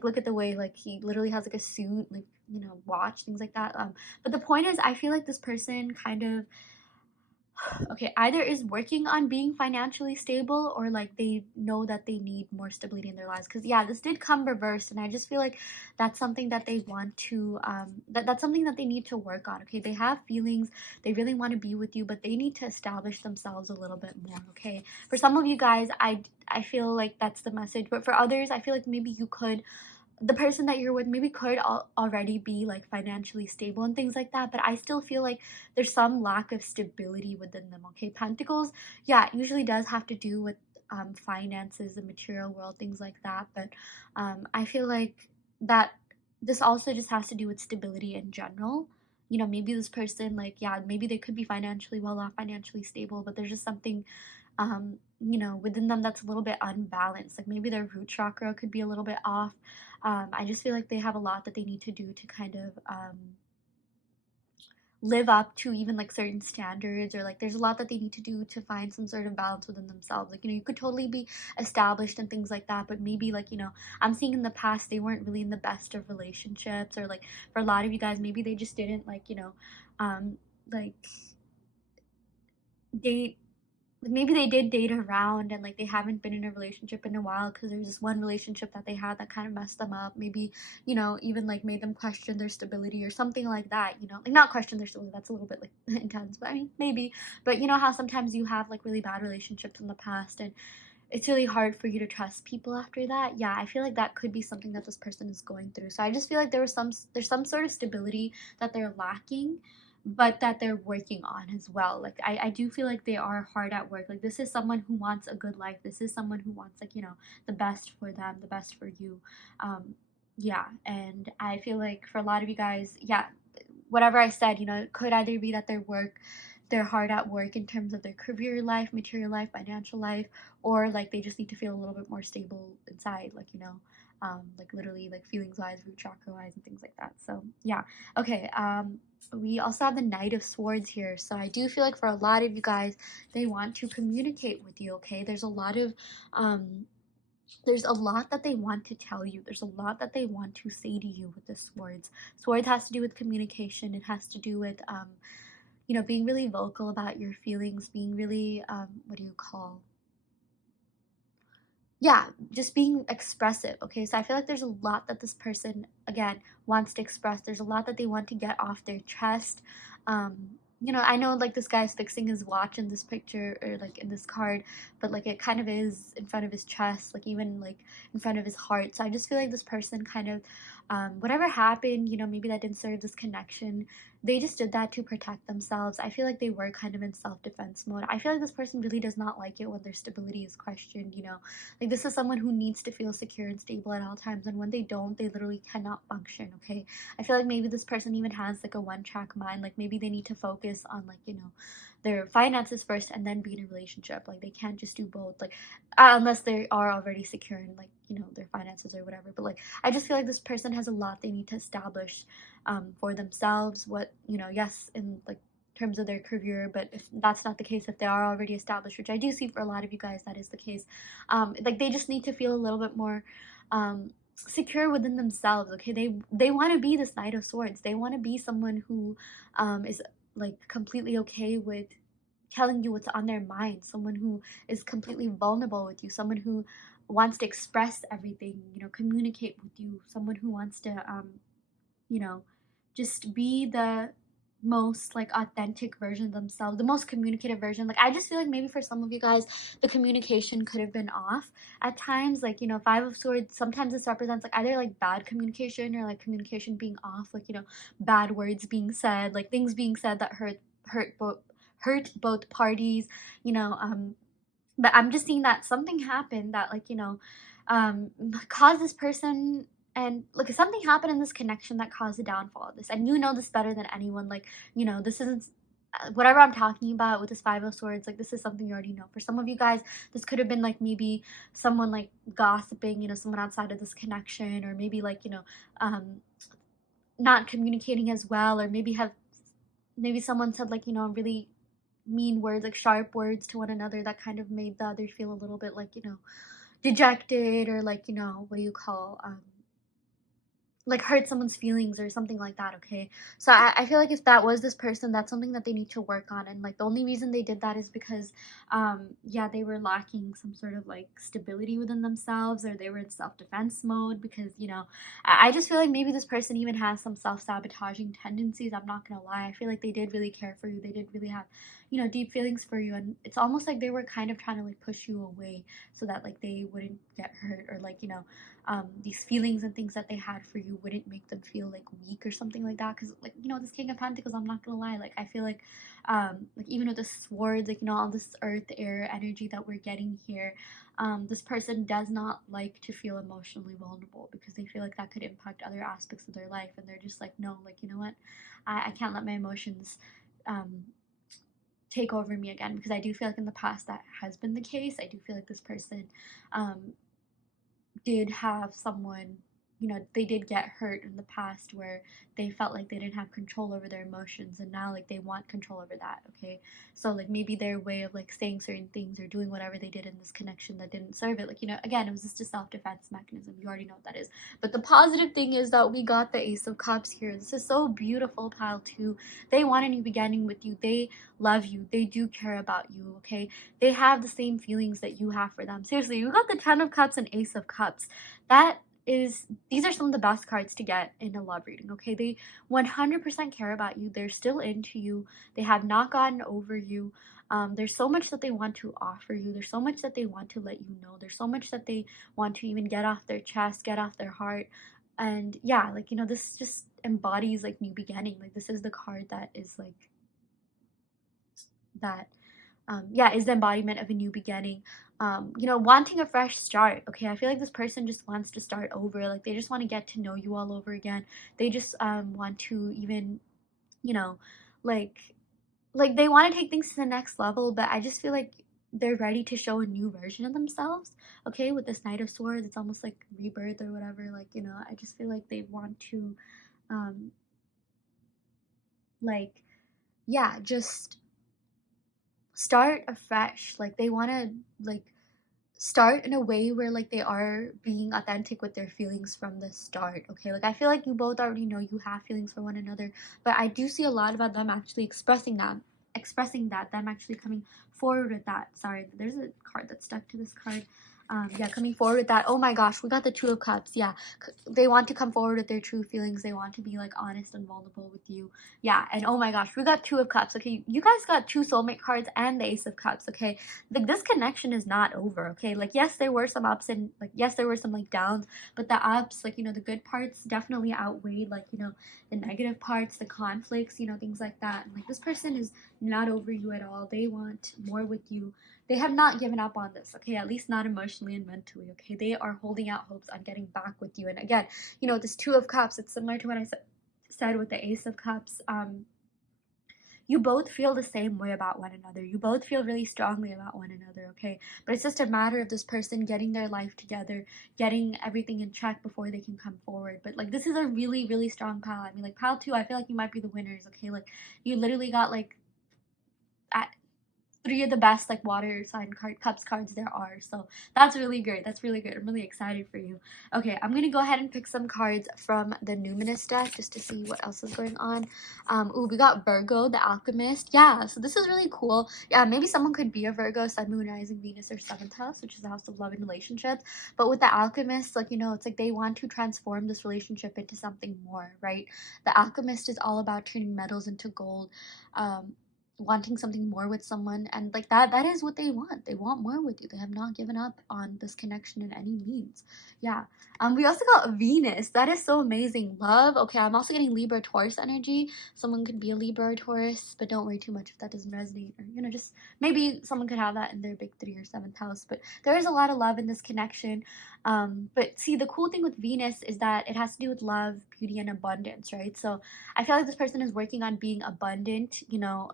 look at the way like he literally has like a suit, like, you know, watch, things like that. But the point is, I feel like this person kind of Okay, either is working on being financially stable, or like they know that they need more stability in their lives. Because yeah, this did come reversed, and I just feel like that's something that they want to that's something that they need to work on. Okay, they have feelings, they really want to be with you, but they need to establish themselves a little bit more. Okay, for some of you guys, I feel like that's the message, but for others, I feel like maybe you could, the person that you're with maybe could already be like financially stable and things like that, but I still feel like there's some lack of stability within them. Okay, pentacles, yeah, it usually does have to do with finances, the material world, things like that, but I feel like that this also just has to do with stability in general. You know, maybe this person, like, yeah, maybe they could be financially well off, financially stable, but there's just something you know, within them that's a little bit unbalanced. Like maybe their root chakra could be a little bit off. I just feel like they have a lot that they need to do to kind of live up to even like certain standards, or like there's a lot that they need to do to find some sort of balance within themselves. Like, you know, you could totally be established and things like that, but maybe like, you know, I'm seeing in the past they weren't really in the best of relationships, or like for a lot of you guys, maybe they just didn't like, you know, like date, maybe they did date around and like they haven't been in a relationship in a while because there's this one relationship that they had that kind of messed them up. Maybe, you know, even like made them question their stability or something like that, you know, like not question their stability, that's a little bit like intense, but I mean maybe. But you know how sometimes you have like really bad relationships in the past and it's really hard for you to trust people after that. Yeah, I feel like that could be something that this person is going through. So I just feel like there's some sort of stability that they're lacking, but that they're working on as well. Like I do feel like they are hard at work. Like this is someone who wants a good life. This is someone who wants, like, you know, the best for them, the best for you. Yeah, and I feel like for a lot of you guys, yeah, whatever I said, you know, it could either be that they're hard at work in terms of their career life, material life, financial life, or like they just need to feel a little bit more stable inside, like, you know, like literally like feelings wise, root chakra wise, and things like that. So yeah, okay. We also have the Knight of Swords here, so I do feel like for a lot of you guys, they want to communicate with you. Okay, um there's a lot that they want to tell you. There's a lot that they want to say to you with the swords. Swords has to do with communication. It has to do with you know, being really vocal about your feelings, being really what do you call, yeah, just being expressive. Okay, so I feel like there's a lot that this person again wants to express. There's a lot that they want to get off their chest. um you know, I know like this guy's fixing his watch in this picture, or like in this card, but like it kind of is in front of his chest, like even like in front of his heart. So I just feel like this person kind of whatever happened, you know, maybe that didn't serve this connection, they just did that to protect themselves. I feel like they were kind of in self-defense mode. I feel like this person really does not like it when their stability is questioned, you know. Like this is someone who needs to feel secure and stable at all times, and when they don't, they literally cannot function. Okay, I feel like maybe this person even has like a one-track mind. Like maybe they need to focus on, like, you know, their finances first and then be in a relationship. Like they can't just do both, like unless they are already secure in, like, you know, their finances or whatever. But like I just feel like this person has a lot they need to establish for themselves. What, you know, yes, in like terms of their career, but if that's not the case, if they are already established, which I do see for a lot of you guys that is the case, like they just need to feel a little bit more secure within themselves. Okay, they want to be this Knight of Swords. They want to be someone who is like completely okay with telling you what's on their mind, someone who is completely vulnerable with you, someone who wants to express everything, you know, communicate with you, someone who wants to you know, just be the most like authentic version of themselves, the most communicative version. Like I just feel like maybe for some of you guys, the communication could have been off at times. Like, you know, Five of Swords, sometimes this represents like either like bad communication or like communication being off, like, you know, bad words being said, like things being said that hurt both parties, you know. But I'm just seeing that something happened that, like, you know, caused this person, and like something happened in this connection that caused the downfall of this, and you know this better than anyone. Like, you know, this isn't whatever I'm talking about with this Five of Swords, like this is something you already know. For some of you guys, this could have been like maybe someone like gossiping, you know, someone outside of this connection, or maybe like, you know, not communicating as well, or maybe someone said, like, you know, really mean words, like sharp words to one another, that kind of made the other feel a little bit like, you know, dejected, or like, you know, what do you call, like hurt someone's feelings or something like that, okay? So I feel like if that was this person, that's something that they need to work on. And like the only reason they did that is because yeah, they were lacking some sort of like stability within themselves, or they were in self-defense mode. Because, you know, I just feel like maybe this person even has some self-sabotaging tendencies. I'm not gonna lie. I feel like they did really care for you. They did really have, you know, deep feelings for you. And it's almost like they were kind of trying to like push you away so that like they wouldn't get hurt, or like, you know, these feelings and things that they had for you wouldn't make them feel like weak or something like that. Because, like, you know, this King of Pentacles, I'm not gonna lie, like I feel like even with the swords, like, you know, all this earth air energy that we're getting here, this person does not like to feel emotionally vulnerable, because they feel like that could impact other aspects of their life. And they're just like, no, like, you know what, I can't let my emotions take over me again. Because I do feel like in the past that has been the case. I do feel like this person um did have someone, you know, they did get hurt in the past where they felt like they didn't have control over their emotions, and now like they want control over that, okay? So like maybe their way of like saying certain things or doing whatever they did in this connection that didn't serve it, like, you know, again, it was just a self-defense mechanism. You already know what that is. But the positive thing is that we got the Ace of Cups here. This is so beautiful, pile 2. They want a new beginning with you. They love you. They do care about you, okay? They have the same feelings that you have for them. Seriously, you got the Ten of Cups and Ace of Cups. That is, these are some of the best cards to get in a love reading, okay? They 100% care about you. They're still into you. They have not gotten over you. There's so much that they want to offer you. There's so much that they want to let you know. There's so much that they want to even get off their chest, get off their heart. And yeah, like, you know, this just embodies like new beginning. Like, this is the card that is like that yeah, is the embodiment of a new beginning. You know, wanting a fresh start, okay? I feel like this person just wants to start over. Like, they just want to get to know you all over again. They just want to even, you know, like like they want to take things to the next level. But I just feel like they're ready to show a new version of themselves, okay? With this Knight of Swords, it's almost like rebirth or whatever. Like, you know, I just feel like they want to um like yeah, just start afresh. Like, they want to like start in a way where like they are being authentic with their feelings from the start, okay? Like, I feel like you both already know you have feelings for one another, but I do see a lot about them actually expressing that, them actually coming forward with that. Sorry, there's a card that's stuck to this card. Yeah, coming forward with that. Oh my gosh, we got the Two of Cups. Yeah, they want to come forward with their true feelings. They want to be like honest and vulnerable with you. Yeah, and oh my gosh, we got Two of Cups. Okay, you guys got two soulmate cards and the Ace of Cups. Okay, like, this connection is not over, okay? Like, yes, there were some ups, and like, yes, there were some like downs, but the ups, like, you know, the good parts definitely outweighed, like, you know, the negative parts, the conflicts, you know, things like that. And like, this person is not over you at all. They want more with you. They have not given up on this, okay? At least not emotionally and mentally, okay? They are holding out hopes on getting back with you. And again, you know, this Two of Cups, it's similar to what I said with the Ace of Cups. You both feel the same way about one another. You both feel really strongly about one another, okay? But it's just a matter of this person getting their life together, getting everything in check before they can come forward. But like, this is a really, really strong pile. I mean, like, pile 2, I feel like you might be the winners, okay? Like, you literally got like at 3 of the best like water sign cups cards there are. So that's really good. That's really good. I'm really excited for you. Okay, I'm gonna go ahead and pick some cards from the Numinous deck just to see what else is going on. Ooh, we got Virgo, the Alchemist. Yeah, so this is really cool. Yeah, maybe someone could be a Virgo, Sun, Moon, Rising, Venus, or 7th house, which is the house of love and relationships. But with the Alchemist, like, you know, it's like they want to transform this relationship into something more, right? The Alchemist is all about turning metals into gold. Wanting something more with someone, and like that is what they want. They want more with you. They have not given up on this connection in any means. Yeah. We also got Venus. That is so amazing. Love. Okay, I'm also getting Libra, Taurus energy. Someone could be a Libra or Taurus, but don't worry too much if that doesn't resonate, or, you know, just maybe someone could have that in their big 3 or 7th house. But there is a lot of love in this connection. But see, the cool thing with Venus is that it has to do with love, beauty, and abundance, right? So I feel like this person is working on being abundant, you know.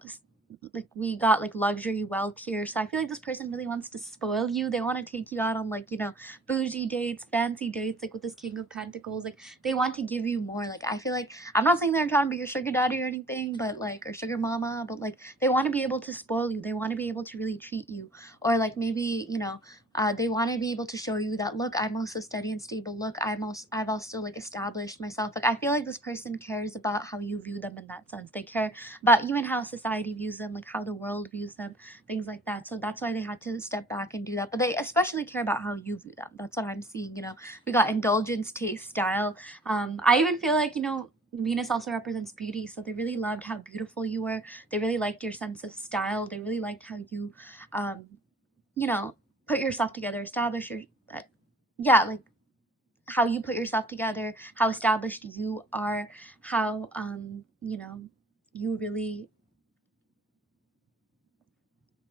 Like, we got like luxury wealth here, so I feel like this person really wants to spoil you. They want to take you out on, like, you know, bougie dates, fancy dates, like with this King of Pentacles. Like, they want to give you more. Like, I feel like, I'm not saying they're trying to be your sugar daddy or anything, but like, or sugar mama, but like, they want to be able to spoil you. They want to be able to really treat you. Or like, maybe, you know, They want to be able to show you that, look, I'm also steady and stable. Look, I've also like established myself. Like I feel like this person cares about how you view them in that sense. They care about even how society views them, like how the world views them, things like that. So that's why they had to step back and do that. But they especially care about how you view them. That's what I'm seeing. We got indulgence, taste, style. I even feel like, Venus also represents beauty, so they really loved how beautiful you were. They really liked your sense of style. They really liked how you, um, you know, put yourself together, establish your, yeah, like how you put yourself together, how established you are, how, you really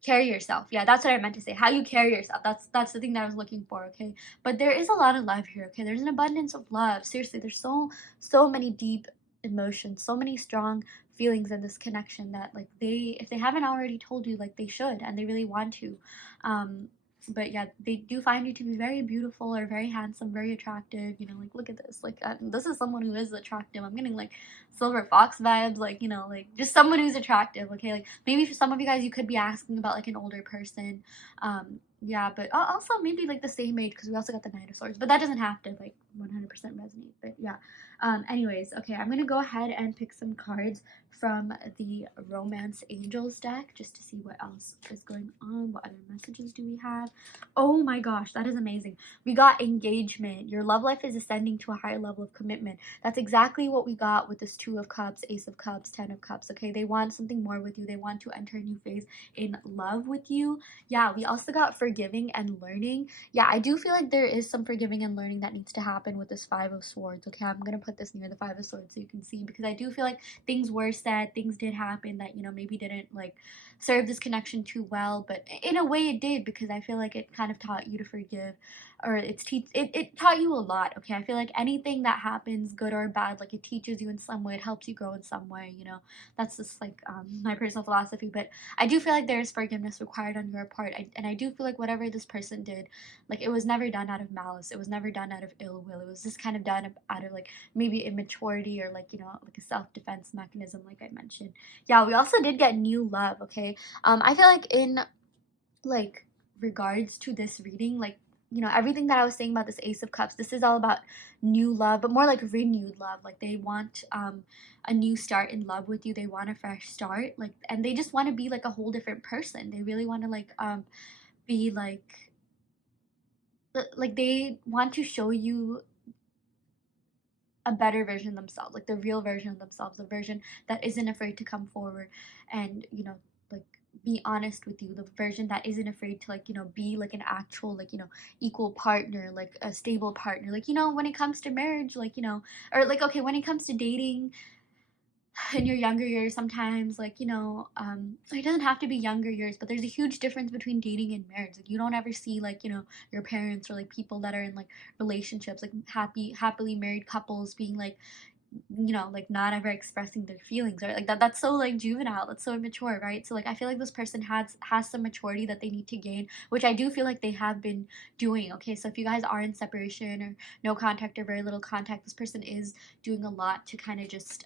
carry yourself. Yeah, that's what I meant to say. How you carry yourself. That's the thing that I was looking for, okay? But there is a lot of love here, okay? There's an abundance of love. Seriously, there's so many deep emotions, so many strong feelings in this connection that like if they haven't already told you, like they should and they really want to. But yeah, they do find you to be very beautiful or very handsome, very attractive. Like look at this. Like this is someone who is attractive. I'm getting like silver fox vibes, like like just someone who's attractive. Okay, like maybe for some of you guys, you could be asking about like an older person. Yeah, but also maybe like the same age, because we also got the Knight of Swords, but that doesn't have to like 100% resonate. But yeah. Anyways, okay, I'm gonna go ahead and pick some cards from the Romance Angels deck just to see what else is going on. What other messages do we have? Oh my gosh, that is amazing. We got engagement. Your love life is ascending to a higher level of commitment. That's exactly what we got with this Two of Cups, Ace of Cups, Ten of Cups. Okay, they want something more with you. They want to enter a new phase in love with you. Yeah, we also got forgiving and learning. Yeah, I do feel like there is some forgiving and learning that needs to happen with this Five of Swords. Okay, I'm gonna put this near the Five of Swords so you can see, because I do feel like things were said, things did happen that maybe didn't like serve this connection too well, but in a way it did, because I feel like it kind of taught you to forgive, or it taught you a lot. Okay, I feel like anything that happens, good or bad, like it teaches you in some way, it helps you grow in some way. That's just like my personal philosophy. But I do feel like there's forgiveness required on your part, and I do feel like whatever this person did, like it was never done out of malice, it was never done out of ill will, it was just kind of done out of like maybe immaturity, or like like a self-defense mechanism, like I mentioned. Yeah, we also did get new love. Okay, I feel like in like regards to this reading, like everything that I was saying about this Ace of Cups, this is all about new love, but more like renewed love. Like they want a new start in love with you. They want a fresh start, like, and they just want to be like a whole different person. They really want to like be like they want to show you a better version of themselves, like the real version of themselves, the version that isn't afraid to come forward and like be honest with you, the version that isn't afraid to like be like an actual like equal partner, like a stable partner, like when it comes to marriage, like or like, okay, when it comes to dating in your younger years, sometimes like it doesn't have to be younger years, but there's a huge difference between dating and marriage. Like you don't ever see like your parents or like people that are in like relationships, like happily married couples being like like not ever expressing their feelings, right? Like that's so like juvenile, that's so immature, right? So like I feel like this person has some maturity that they need to gain, which I do feel like they have been doing. Okay, so if you guys are in separation or no contact or very little contact, this person is doing a lot to kind of just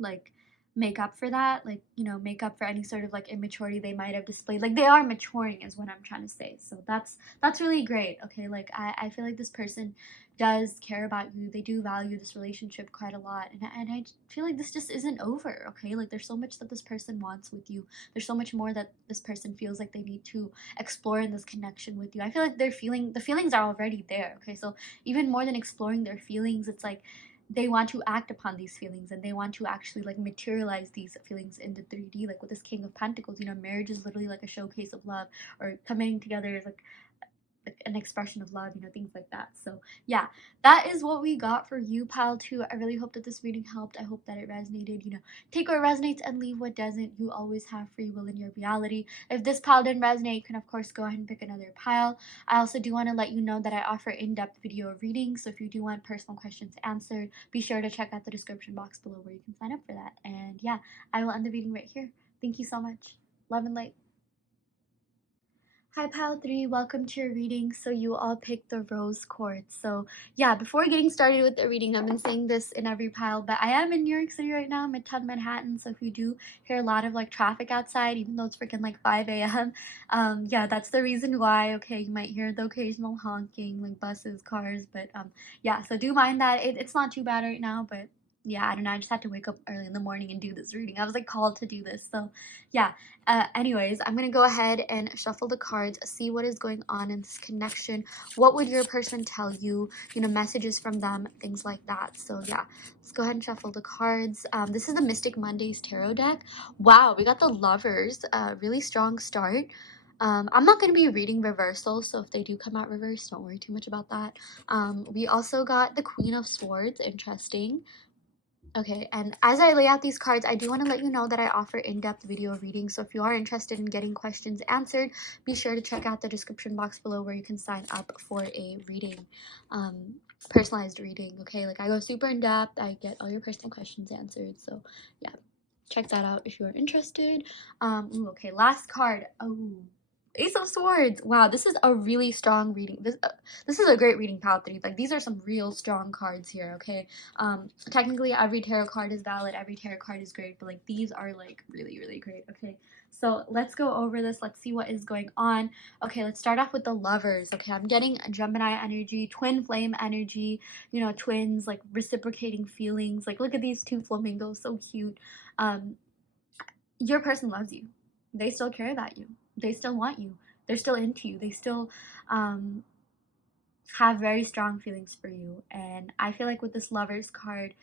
like make up for that, like make up for any sort of like immaturity they might have displayed. Like they are maturing is what I'm trying to say. So that's really great. Okay, like I feel like this person does care about you, they do value this relationship quite a lot, and I feel like this just isn't over. Okay, like there's so much that this person wants with you, there's so much more that this person feels like they need to explore in this connection with you. I feel like the feelings are already there. Okay, so even more than exploring their feelings, it's like they want to act upon these feelings, and they want to actually like materialize these feelings in the 3D, like with this King of Pentacles. Marriage is literally like a showcase of love, or coming together is like an expression of love, things like that. So yeah, that is what we got for you, pile 2. I really hope that this reading helped. I hope that it resonated. Take what resonates and leave what doesn't. You always have free will in your reality. If this pile didn't resonate, you can of course go ahead and pick another pile. I also do want to let you know that I offer in-depth video readings, so if you do want personal questions answered, be sure to check out the description box below where you can sign up for that. And yeah, I will end the reading right here. Thank you so much. Love and light. Hi Pile 3, welcome to your reading. So you all picked the rose quartz. So yeah, before getting started with the reading, I've been saying this in every pile, but I am in New York City right now, Midtown Manhattan. So if you do hear a lot of like traffic outside, even though it's freaking like 5 a.m., yeah, that's the reason why. Okay, you might hear the occasional honking, like buses, cars, but yeah, so do mind that. It's not too bad right now, but yeah, I don't know, I just had to wake up early in the morning and do this reading. I was like called to do this, so yeah. Anyways, I'm gonna go ahead and shuffle the cards, see what is going on in this connection. What would your person tell you? You know, messages from them, things like that. So yeah, let's go ahead and shuffle the cards. This is the Mystic Mondays Tarot deck. Wow, we got the Lovers. Really strong start. I'm not going to be reading reversals, so if they do come out reversed, don't worry too much about that. We also got the Queen of Swords. Interesting. Okay, and as I lay out these cards, I do want to let you know that I offer in-depth video readings. So if you are interested in getting questions answered, be sure to check out the description box below where you can sign up for a reading, personalized reading. Okay, like I go super in-depth. I get all your personal questions answered. So yeah, check that out if you are interested. Okay, last card. Oh, Ace of Swords. Wow, this is a really strong reading. This is a great reading, pal 3. Like, these are some real strong cards here, okay? Technically, every tarot card is valid. Every tarot card is great. But, like, these are, like, really, really great, okay? So, let's go over this. Let's see what is going on. Okay, let's start off with the Lovers, okay? I'm getting a Gemini energy, twin flame energy, you know, twins, like, reciprocating feelings. Like, look at these two flamingos, so cute. Your person loves you. They still care about you. They still want you. They're still into you. They still um, have very strong feelings for you. And I feel like with this Lovers card,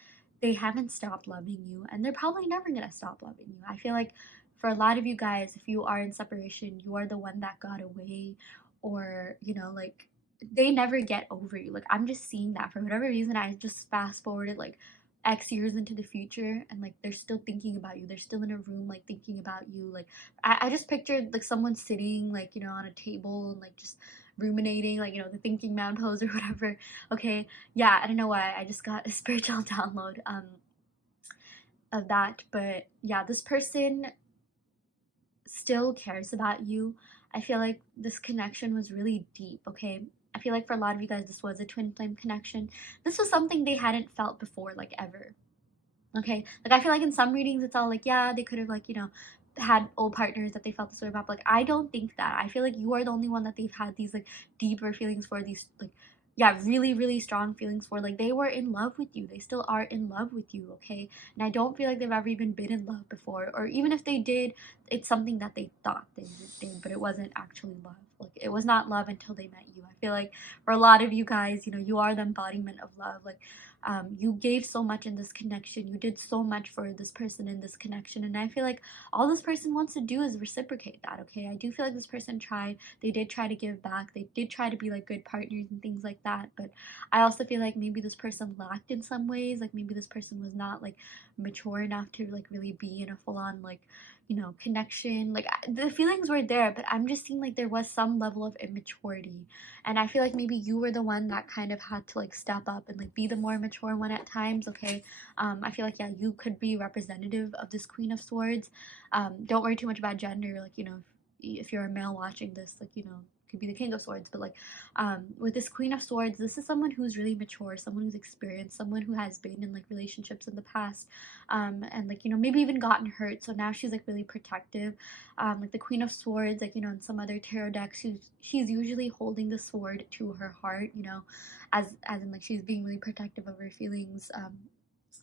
they haven't stopped loving you. And they're probably never going to stop loving you. I feel like for a lot of you guys, if you are in separation, you are the one that got away. Or, you know, like, they never get over you. Like, I'm just seeing that for whatever reason. I just fast forwarded like X years into the future, and like they're still thinking about you. They're still in a room like thinking about you. Like I just pictured like someone sitting like, you know, on a table and like just ruminating, like, you know, the thinking man pose or whatever. Okay, yeah, I don't know why I just got a spiritual download of that, but yeah, this person still cares about you. I feel like this connection was really deep, okay? I feel like for a lot of you guys, this was a twin flame connection. This was something they hadn't felt before, like ever. Okay, like I feel like in some readings it's all like, yeah, they could have, like, you know, had old partners that they felt this way about, but like I don't think that. I feel like you are the only one that they've had these like deeper feelings for, these like, yeah, really, really strong feelings for. Like they were in love with you. They still are in love with you, okay? And I don't feel like they've ever even been in love before. Or even if they did, it's something that they thought they did, but it wasn't actually love. Like it was not love until they met you. I feel like for a lot of you guys, you know, you are the embodiment of love. Like you gave so much in this connection. You did so much for this person in this connection. And I feel like all this person wants to do is reciprocate that, okay? I do feel like this person tried. They did try to give back. They did try to be like good partners and things like that. But I also feel like maybe this person lacked in some ways. Like maybe this person was not like mature enough to like really be in a full on like, you know, connection. Like the feelings were there, but I'm just seeing like there was some level of immaturity. And I feel like maybe you were the one that kind of had to like step up and like be the more mature one at times, okay? I feel like, yeah, you could be representative of this Queen of Swords. Don't worry too much about gender. Like, you know, if you're a male watching this, like, you know, could be the King of Swords, but like with this Queen of Swords, this is someone who's really mature, someone who's experienced, someone who has been in like relationships in the past, and like, you know, maybe even gotten hurt, so now she's like really protective. Like the Queen of Swords, like, you know, in some other tarot decks, she's usually holding the sword to her heart, you know, as in like she's being really protective of her feelings.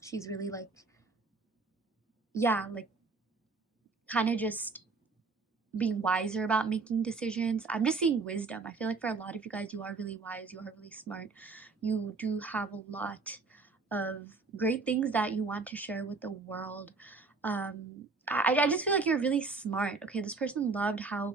She's really like, yeah, like kind of just being wiser about making decisions. I'm just seeing wisdom. I feel like for a lot of you guys, you are really wise, you are really smart. You do have a lot of great things that you want to share with the world. I just feel like you're really smart. Okay, this person loved how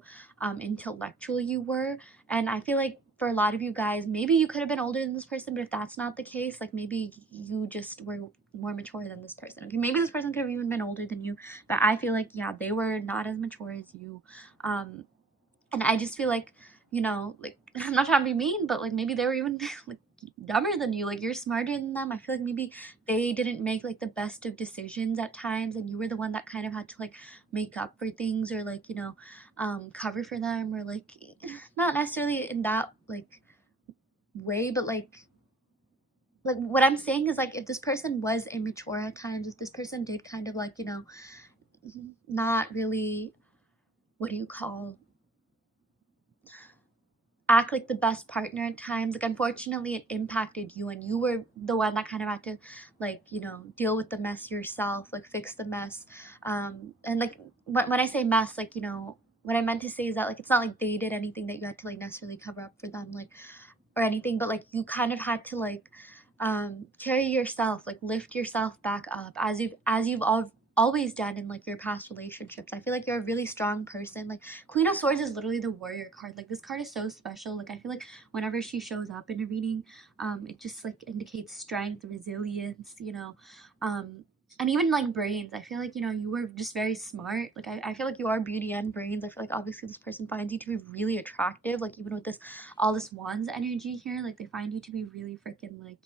intellectual you were, and I feel like for a lot of you guys, maybe you could have been older than this person, but if that's not the case, like maybe you just were more mature than this person. Okay, maybe this person could have even been older than you, but I feel like, yeah, they were not as mature as you. And I just feel like, you know, like I'm not trying to be mean, but like maybe they were even like dumber than you, like you're smarter than them. I feel like maybe they didn't make like the best of decisions at times, and you were the one that kind of had to like make up for things, or like, cover for them, or like not necessarily in that like way, but like what I'm saying is, like, if this person was immature at times, if this person did kind of like, not really, what do you call, act like the best partner at times, like unfortunately it impacted you, and you were the one that kind of had to like, deal with the mess yourself, like fix the mess. And like when I say mess, like, what I meant to say is that like it's not like they did anything that you had to like necessarily cover up for them, like, or anything, but like you kind of had to like carry yourself, like lift yourself back up, as you've always done in like your past relationships. I feel like you're a really strong person. Like Queen of Swords is literally the warrior card. Like this card is so special. Like I feel like whenever she shows up in a reading, it just like indicates strength, resilience, um and even like brains. I feel like, you were just very smart. Like I feel like you are beauty and brains. I feel like obviously this person finds you to be really attractive. Like even with this all this wands energy here, like they find you to be really freaking like,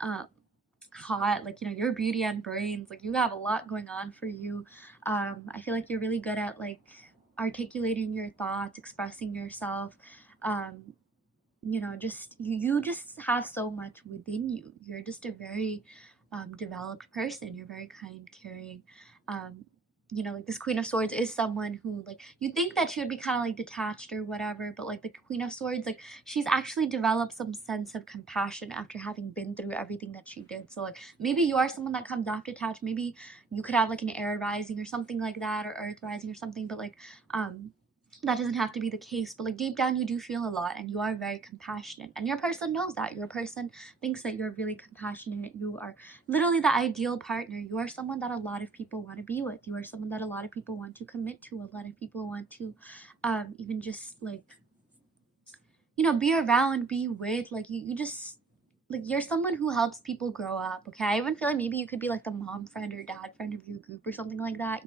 uh, hot. Like, your beauty and brains, like you have a lot going on for you. I feel like you're really good at like articulating your thoughts, expressing yourself. um just you just have so much within you. You're just a very developed person. You're very kind, caring. um like this Queen of Swords is someone who, like, you think that she would be kind of like detached or whatever, but like the Queen of Swords, like she's actually developed some sense of compassion after having been through everything that she did. So like maybe you are someone that comes off detached. Maybe you could have like an air rising or something like that, or earth rising or something, but like that doesn't have to be the case. But like deep down you do feel a lot, and you are very compassionate, and your person knows that. Your person thinks that you're really compassionate. You are literally the ideal partner. You are someone that a lot of people want to be with. You are someone that a lot of people want to commit to. A lot of people want to even just like, be around, be with. Like you just, like, you're someone who helps people grow up. Okay, I even feel like maybe you could be like the mom friend or dad friend of your group or something like that.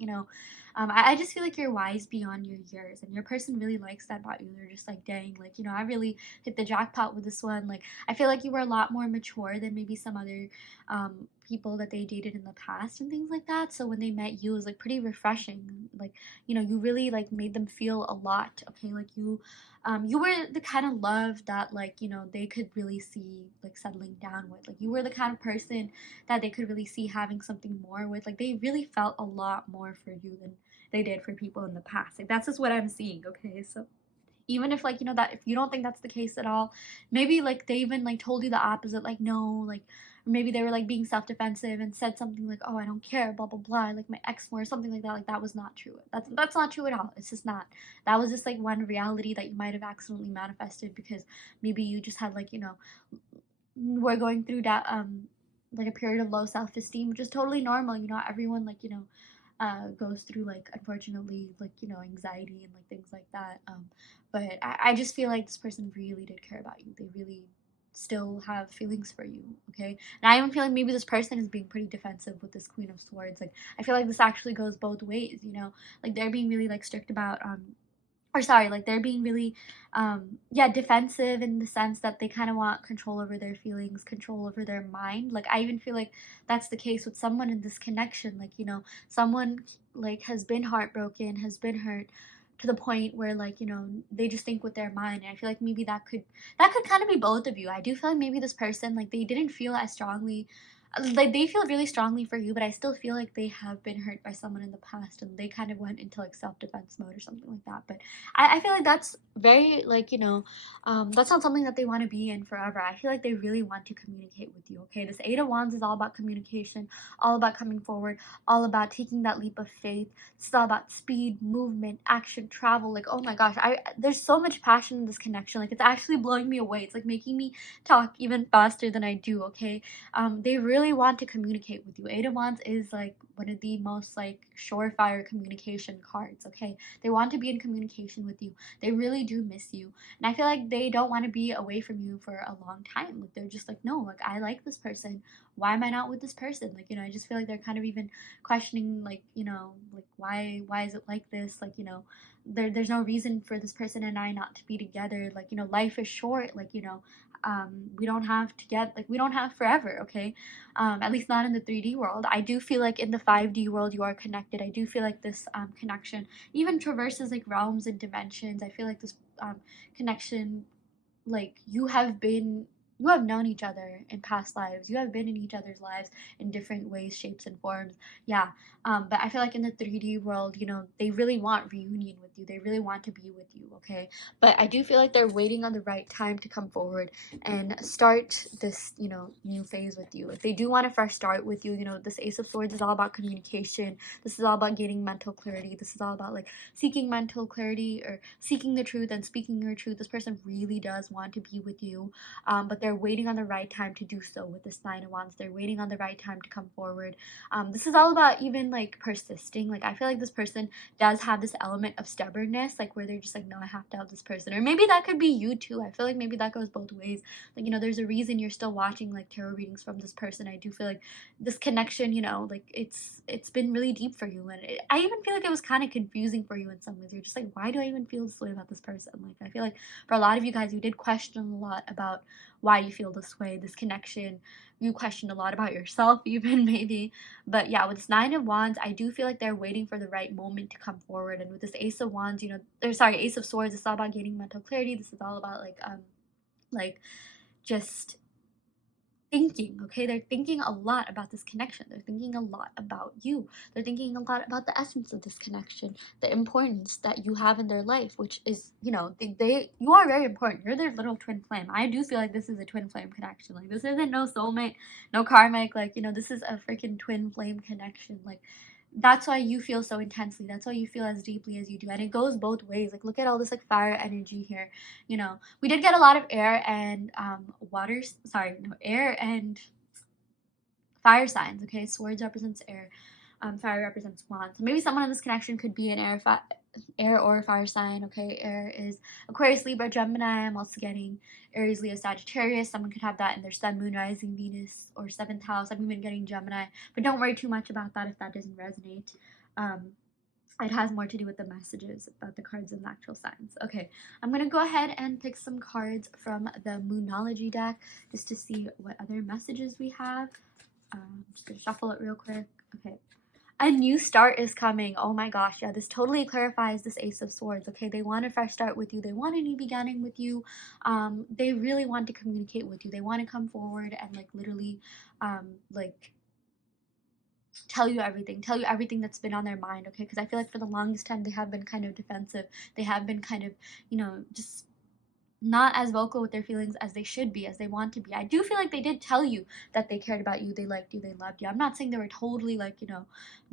I just feel like you're wise beyond your years, and your person really likes that about you. They're just like, dang, like, I really hit the jackpot with this one. Like I feel like you were a lot more mature than maybe some other people that they dated in the past and things like that. So when they met you, it was like pretty refreshing. Like, you really like made them feel a lot. Okay, like you were the kind of love that, like, they could really see like settling down with. Like you were the kind of person that they could really see having something more with. Like they really felt a lot more for you than they did for people in the past. Like that's just what I'm seeing. Okay, so even if, like, that if you don't think that's the case at all, maybe like they even like told you the opposite, like no, like, or maybe they were like being self-defensive and said something like, oh, I don't care, blah blah blah, like my ex more, or something like that. Like that was not true. That's not true at all. It's just not. That was just like one reality that you might have accidentally manifested, because maybe you just had like, we're going through that like a period of low self-esteem, which is totally normal. Everyone, like, goes through, like, unfortunately, like, anxiety and like things like that. But I just feel like this person really did care about you. They really still have feelings for you. Okay, and I even feel like maybe this person is being pretty defensive with this Queen of Swords. Like I feel like this actually goes both ways. Like they're being really like strict about or sorry, like they're being really yeah, defensive, in the sense that they kind of want control over their feelings, control over their mind. Like I even feel like that's the case with someone in this connection. Like, someone like has been heartbroken, has been hurt to the point where, like, they just think with their mind. And I feel like maybe that could kind of be both of you. I do feel like maybe this person, like, they didn't feel as strongly, like they feel really strongly for you, but I still feel like they have been hurt by someone in the past, and they kind of went into like self-defense mode or something like that. But I feel like that's very, like, that's not something that they want to be in forever. I feel like they really want to communicate with you. Okay, this Eight of Wands is all about communication, all about coming forward, all about taking that leap of faith. It's all about speed, movement, action, travel. Like, oh my gosh, there's so much passion in this connection. Like it's actually blowing me away. It's like making me talk even faster than I do. Okay, they really want to communicate with you. Eight of Wands is like one of the most like surefire communication cards. Okay, they want to be in communication with you. They really do miss you, and I feel like they don't want to be away from you for a long time. Like they're just like, no, like I like this person. Why am I not with this person? Like, I just feel like they're kind of even questioning, like, like why is it like this? Like, there's no reason for this person and I not to be together. Like, life is short. Like, We don't have to get, like, we don't have forever, okay? At least not in the 3D world. I do feel like in the 5D world you are connected. I do feel like this connection even traverses like realms and dimensions. I feel like this connection, like, you have known each other in past lives. You have been in each other's lives in different ways, shapes, and forms. Yeah. But I feel like in the 3D world, you know, they really want reunion with you. They really want to be with you, okay? But I do feel like they're waiting on the right time to come forward and start this, you know, new phase with you. If they do want to fresh start with you, you know, this Ace of Swords is all about communication. This is all about gaining mental clarity. This is all about, like, seeking mental clarity or seeking the truth and speaking your truth. This person really does want to be with you, but they're waiting on the right time to do so with this Nine of Wands. They're waiting on the right time to come forward. This is all about even, like, persisting. Like, I feel like this person does have this element of stubbornness, like, where they're just like, no, I have to have this person. Or maybe that could be you too. I feel like maybe that goes both ways. Like, you know, there's a reason you're still watching, like, tarot readings from this person. I do feel like this connection, you know, like, it's been really deep for you. And I even feel like it was kind of confusing for you in some ways. You're just like, why do I even feel this way about this person? Like, I feel like for a lot of you guys, you did question a lot about why you feel this way, this connection. You questioned a lot about yourself even, maybe. But yeah, with this Nine of Wands, I do feel like they're waiting for the right moment to come forward. And with this Ace of Wands, you know, Ace of Swords, it's all about gaining mental clarity. This is all about, like just thinking, okay? They're thinking a lot about this connection. They're thinking a lot about you. They're thinking a lot about the essence of this connection, the importance that you have in their life, which is, you know, you are very important. You're their little twin flame. I do feel like this is a twin flame connection. Like, this isn't no soulmate, no karmic, like, you know, this is a freaking twin flame connection. Like, that's why you feel so intensely. That's why you feel as deeply as you do. And it goes both ways. Like, look at all this, like, fire energy here. You know, we did get a lot of air and air and fire signs, okay? Swords represents air. Fire represents wands. So maybe someone in this connection could be an air or fire sign, okay? Air is Aquarius, Libra, Gemini. I'm also getting Aries, Leo, Sagittarius. Someone could have that in their sun, moon, rising, Venus, or 7th house. I'm even getting Gemini, but don't worry too much about that if that doesn't resonate. It has more to do with the messages about the cards and the actual signs. Okay, I'm going to go ahead and pick some cards from the Moonology deck just to see what other messages we have. Just going to shuffle it real quick. Okay. A new start is coming. Oh my gosh, yeah, this totally clarifies this Ace of Swords, okay? They want a fresh start with you. They want a new beginning with you. They really want to communicate with you. They want to come forward and, like, literally, like, tell you everything that's been on their mind, okay? Because I feel like for the longest time they have been kind of defensive. They have been kind of, you know, just not as vocal with their feelings as they should be, as they want to be. I do feel like they did tell you that they cared about you, they liked you, they loved you. I'm not saying they were totally, like, you know,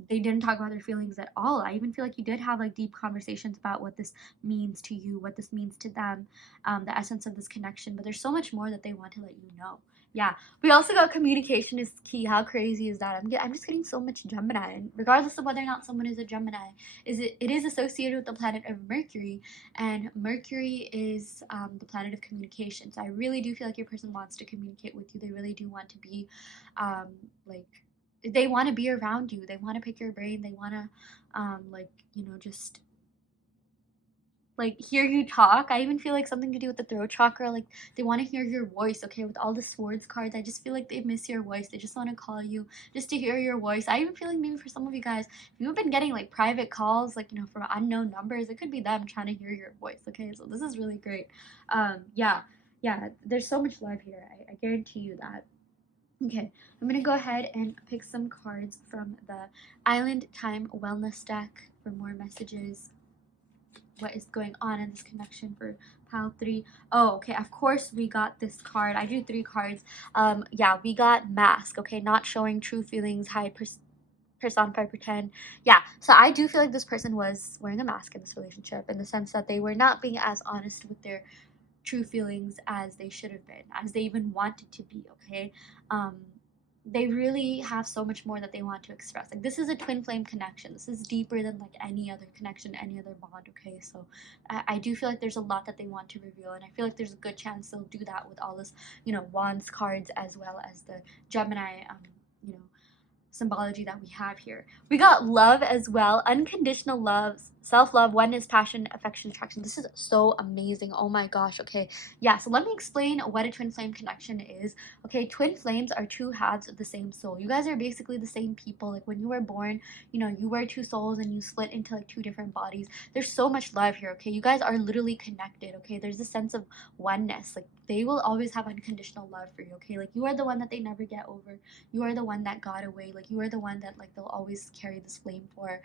they didn't talk about their feelings at all. I even feel like you did have, like, deep conversations about what this means to you, what this means to them, the essence of this connection. But there's so much more that they want to let you know. Yeah, we also got communication is key. How crazy is that? I'm just getting so much Gemini, and regardless of whether or not someone is a Gemini, it is associated with the planet of Mercury, and Mercury is the planet of communication. So I really do feel like your person wants to communicate with you. They really do want to be, like, they want to be around you. They want to pick your brain. They want to, like, you know, just, like, hear you talk. I even feel like something to do with the throat chakra. Like, they want to hear your voice, okay? With all the swords cards, I just feel like they miss your voice. They just want to call you just to hear your voice. I even feel like maybe for some of you guys, if you've been getting, like, private calls, like, you know, from unknown numbers, it could be them trying to hear your voice, okay? So this is really great. Yeah, there's so much love here. I guarantee you that. Okay, I'm going to go ahead and pick some cards from the Island Time Wellness deck for more messages. What is going on in this connection for pile 3? Oh, okay, of course we got this card. I drew 3 cards. Yeah, we got mask, okay? Not showing true feelings, hide, personify, pretend. Yeah, so I do feel like this person was wearing a mask in this relationship, in the sense that they were not being as honest with their true feelings as they should have been, as they even wanted to be, okay? They really have so much more that they want to express. Like, this is a twin flame connection. This is deeper than, like, any other connection, any other bond, okay? So I do feel like there's a lot that they want to reveal, and I feel like there's a good chance they'll do that with all this, you know, wands cards, as well as the Gemini, you know, symbology that we have here. We got love as well. Unconditional love, self-love, oneness, passion, affection, attraction. This is so amazing. Oh my gosh. Okay, yeah, so let me explain what a twin flame connection is. Okay, twin flames are two halves of the same soul. You guys are basically the same people. Like when you were born, you know, you were two souls and you split into like two different bodies. There's so much love here. Okay, you guys are literally connected. Okay, there's a sense of oneness. Like they will always have unconditional love for you. Okay, like you are the one that they never get over. You are the one that got away. Like you are the one that like they'll always carry this flame for.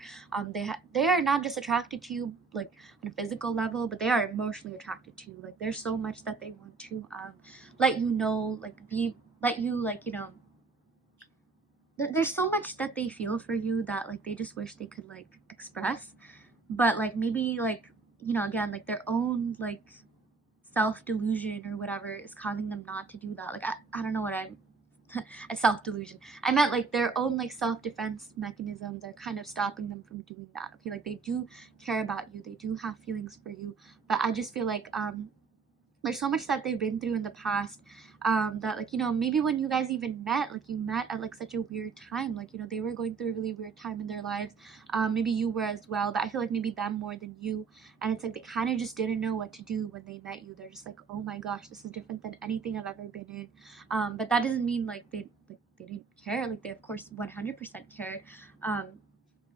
They are not just attracted to you like on a physical level, but they are emotionally attracted to you. Like there's so much that they want to let you know, like be let you like, you know, there's so much that they feel for you that like they just wish they could like express, but like maybe like, you know, again, like their own like self delusion or whatever is causing them not to do that. Like I don't know what I'm a self delusion. I meant like their own like self defense mechanisms are kind of stopping them from doing that. Okay, like they do care about you, they do have feelings for you, but I just feel like there's so much that they've been through in the past, that like, you know, maybe when you guys even met, like you met at like such a weird time, like, you know, they were going through a really weird time in their lives, maybe you were as well, but I feel like maybe them more than you, and it's like they kind of just didn't know what to do when they met you. They're just like, oh my gosh, this is different than anything I've ever been in, but that doesn't mean like they didn't care. Like they of course 100% cared, um,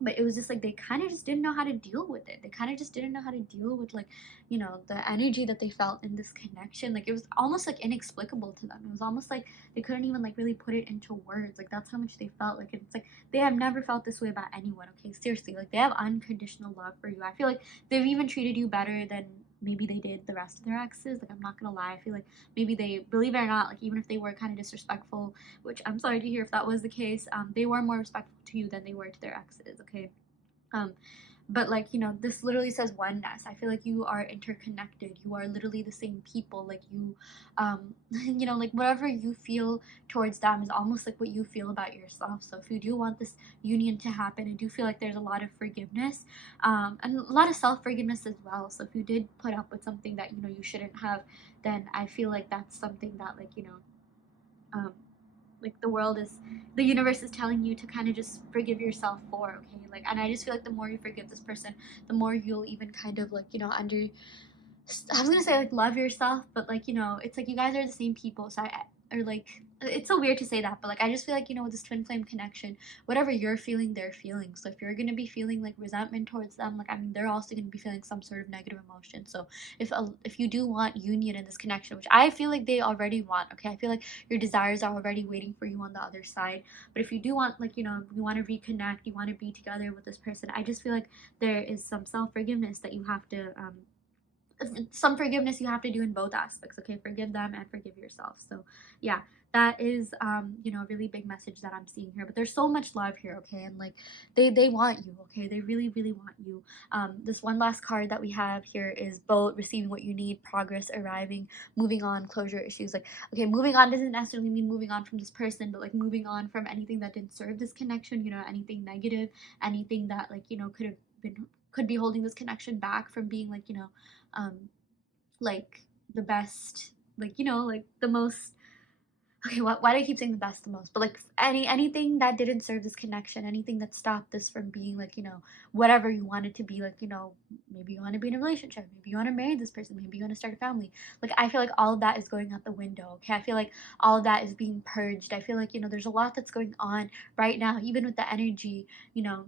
but it was just like they kind of just didn't know how to deal with it. They kind of just didn't know how to deal with like, you know, the energy that they felt in this connection. Like it was almost like inexplicable to them. It was almost like they couldn't even like really put it into words. Like that's how much they felt. Like it's like they have never felt this way about anyone. Okay, seriously, like they have unconditional love for you. I feel like they've even treated you better than maybe they did the rest of their exes. Like I'm not gonna lie, I feel like maybe they, believe it or not, like even if they were kind of disrespectful, which I'm sorry to hear if that was the case, they were more respectful to you than they were to their exes. Okay, um, but like, you know, this literally says oneness. I feel like you are interconnected. You are literally the same people. Like you, you know, like whatever you feel towards them is almost like what you feel about yourself. So if you do want this union to happen, I do feel like there's a lot of forgiveness, and a lot of self forgiveness as well. So if you did put up with something that, you know, you shouldn't have, then I feel like that's something that like, you know, um, like the world is, the universe is telling you to kind of just forgive yourself for. Okay, like, and I just feel like the more you forgive this person, the more you'll even kind of like, you know, I was gonna say like love yourself, but like, you know, it's like you guys are the same people. So or like, it's so weird to say that, but like I just feel like, you know, with this twin flame connection, whatever you're feeling, they're feeling. So if you're gonna be feeling like resentment towards them, like I mean, they're also gonna be feeling some sort of negative emotion. So if you do want union in this connection, which I feel like they already want, okay, I feel like your desires are already waiting for you on the other side. But if you do want, like, you know, you want to reconnect, you want to be together with this person, I just feel like there is some self forgiveness that you have to some forgiveness you have to do in both aspects. Okay, forgive them and forgive yourself. So yeah, that is you know, a really big message that I'm seeing here. But there's so much love here. Okay, and like they want you. Okay, they really want you. This one last card that we have here is both: receiving what you need, progress arriving, moving on, closure issues. Like, okay, moving on doesn't necessarily mean moving on from this person, but like moving on from anything that didn't serve this connection, you know, anything negative, anything that like, you know, could be holding this connection back from being like, you know, um like the best, like, you know, like the most, okay, why do I keep saying the best the most, but like anything that didn't serve this connection, anything that stopped this from being like, you know, whatever you wanted to be. Like, you know, maybe you want to be in a relationship, maybe you want to marry this person, maybe you want to start a family. Like I feel like all of that is going out the window. Okay, I feel like all of that is being purged. I feel like, you know, there's a lot that's going on right now, even with the energy, you know,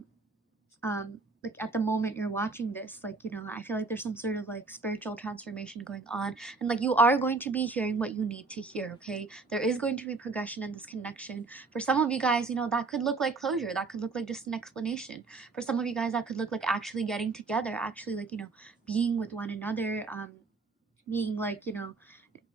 like at the moment you're watching this, like, you know, I feel like there's some sort of like spiritual transformation going on, and like you are going to be hearing what you need to hear. Okay, there is going to be progression in this connection. For some of you guys, you know, that could look like closure, that could look like just an explanation. For some of you guys, that could look like actually getting together, actually, like, you know, being with one another, being like, you know,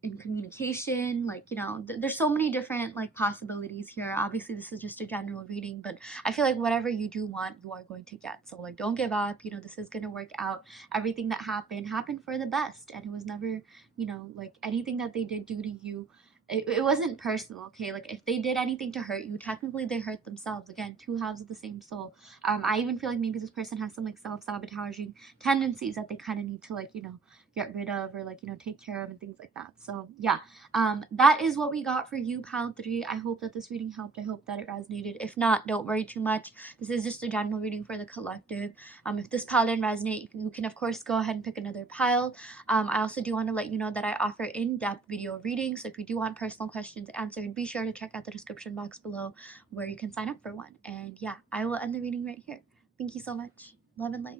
in communication. Like, you know, there's so many different like possibilities here. Obviously this is just a general reading, but I feel like whatever you do want, you are going to get. So like, don't give up. You know, this is going to work out. Everything that happened for the best, and it was never, you know, like anything that they did do to you, it wasn't personal. Okay, like if they did anything to hurt you, technically they hurt themselves. Again, two halves of the same soul. I even feel like maybe this person has some like self-sabotaging tendencies that they kind of need to, like, you know, get rid of or like, you know, take care of and things like that. So yeah, that is what we got for you, pile 3. I hope that this reading helped. I hope that it resonated. If not, don't worry too much. This is just a general reading for the collective. If this pile didn't resonate, you can of course go ahead and pick another pile. I also do want to let you know that I offer in-depth video readings, so if you do want personal questions answered, be sure to check out the description box below where you can sign up for one. And yeah, I will end the reading right here. Thank you so much. Love and light.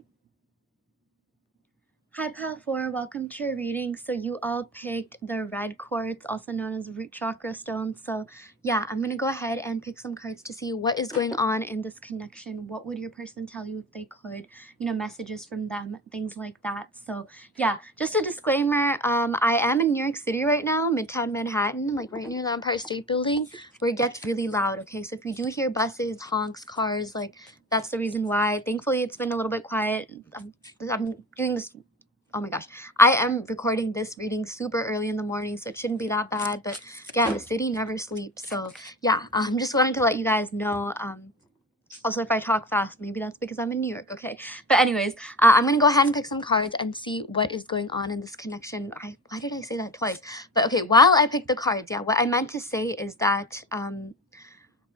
Hi pile 4, welcome to your reading. So you all picked the red quartz, also known as root chakra stone. So yeah, I'm gonna go ahead and pick some cards to see what is going on in this connection. What would your person tell you if they could? You know, messages from them, things like that. So yeah, just a disclaimer, I am in New York City right now, Midtown Manhattan, like right near the Empire State Building, where it gets really loud, okay? So if you do hear buses, honks, cars, like that's the reason why. Thankfully, it's been a little bit quiet. I'm doing this, oh my gosh, I am recording this reading super early in the morning, so it shouldn't be that bad. But yeah, the city never sleeps. So yeah, just wanted to let you guys know. Also, if I talk fast, maybe that's because I'm in New York, okay? But anyways, I'm gonna go ahead and pick some cards and see what is going on in this connection. Why did I say that twice? But okay, while I pick the cards, yeah, what I meant to say is that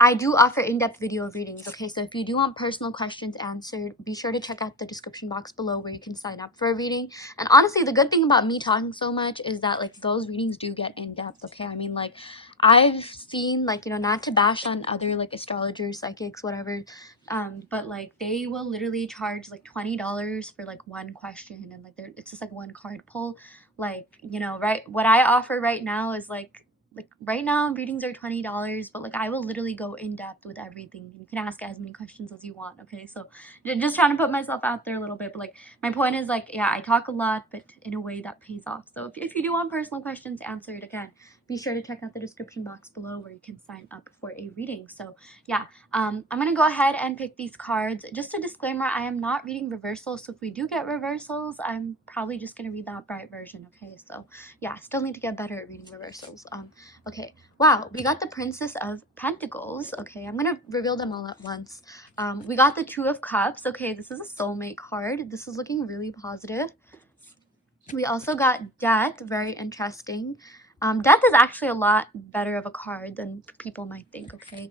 I do offer in-depth video readings, okay? So if you do want personal questions answered, be sure to check out the description box below where you can sign up for a reading. And honestly, the good thing about me talking so much is that, like, those readings do get in-depth, okay? I mean, like, I've seen, like, you know, not to bash on other, like, astrologers, psychics, whatever, but, like, they will literally charge, like, $20 for, like, one question, and, like, it's just, like, one card pull. Like, you know, right, what I offer right now is, like right now readings are $20, but like I will literally go in depth with everything. You can ask as many questions as you want, okay? So just trying to put myself out there a little bit, but like my point is, like, yeah, I talk a lot, but in a way that pays off. So if you do want personal questions answered, again, be sure to check out the description box below where you can sign up for a reading. So yeah, I'm gonna go ahead and pick these cards. Just a disclaimer, I am not reading reversals, so if we do get reversals, I'm probably just gonna read that bright version, okay? So yeah, still need to get better at reading reversals. Okay, wow, we got the Princess of Pentacles. Okay, I'm gonna reveal them all at once. We got the Two of Cups. Okay, this is a soulmate card. This is looking really positive. We also got Death, very interesting. Death is actually a lot better of a card than people might think, okay?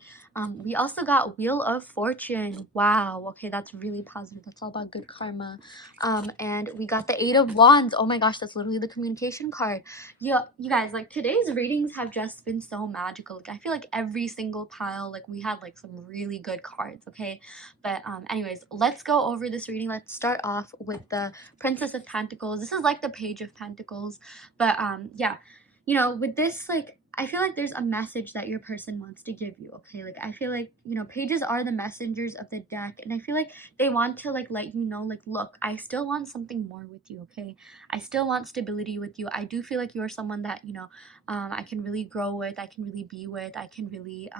We also got Wheel of Fortune. Wow, okay, that's really positive. That's all about good karma. And we got the Eight of Wands. Oh my gosh, that's literally the communication card. Yeah, you guys, like, today's readings have just been so magical. Like, I feel like every single pile, like, we had, like, some really good cards, okay? But anyways, let's go over this reading. Let's start off with the Princess of Pentacles. This is like the Page of Pentacles, but yeah, you know, with this, like, I feel like there's a message that your person wants to give you, okay? Like, I feel like, you know, pages are the messengers of the deck, and I feel like they want to, like, let you know, like, look, I still want something more with you, okay? I still want stability with you. I do feel like you're someone that, you know, I can really grow with, I can really be with, I can really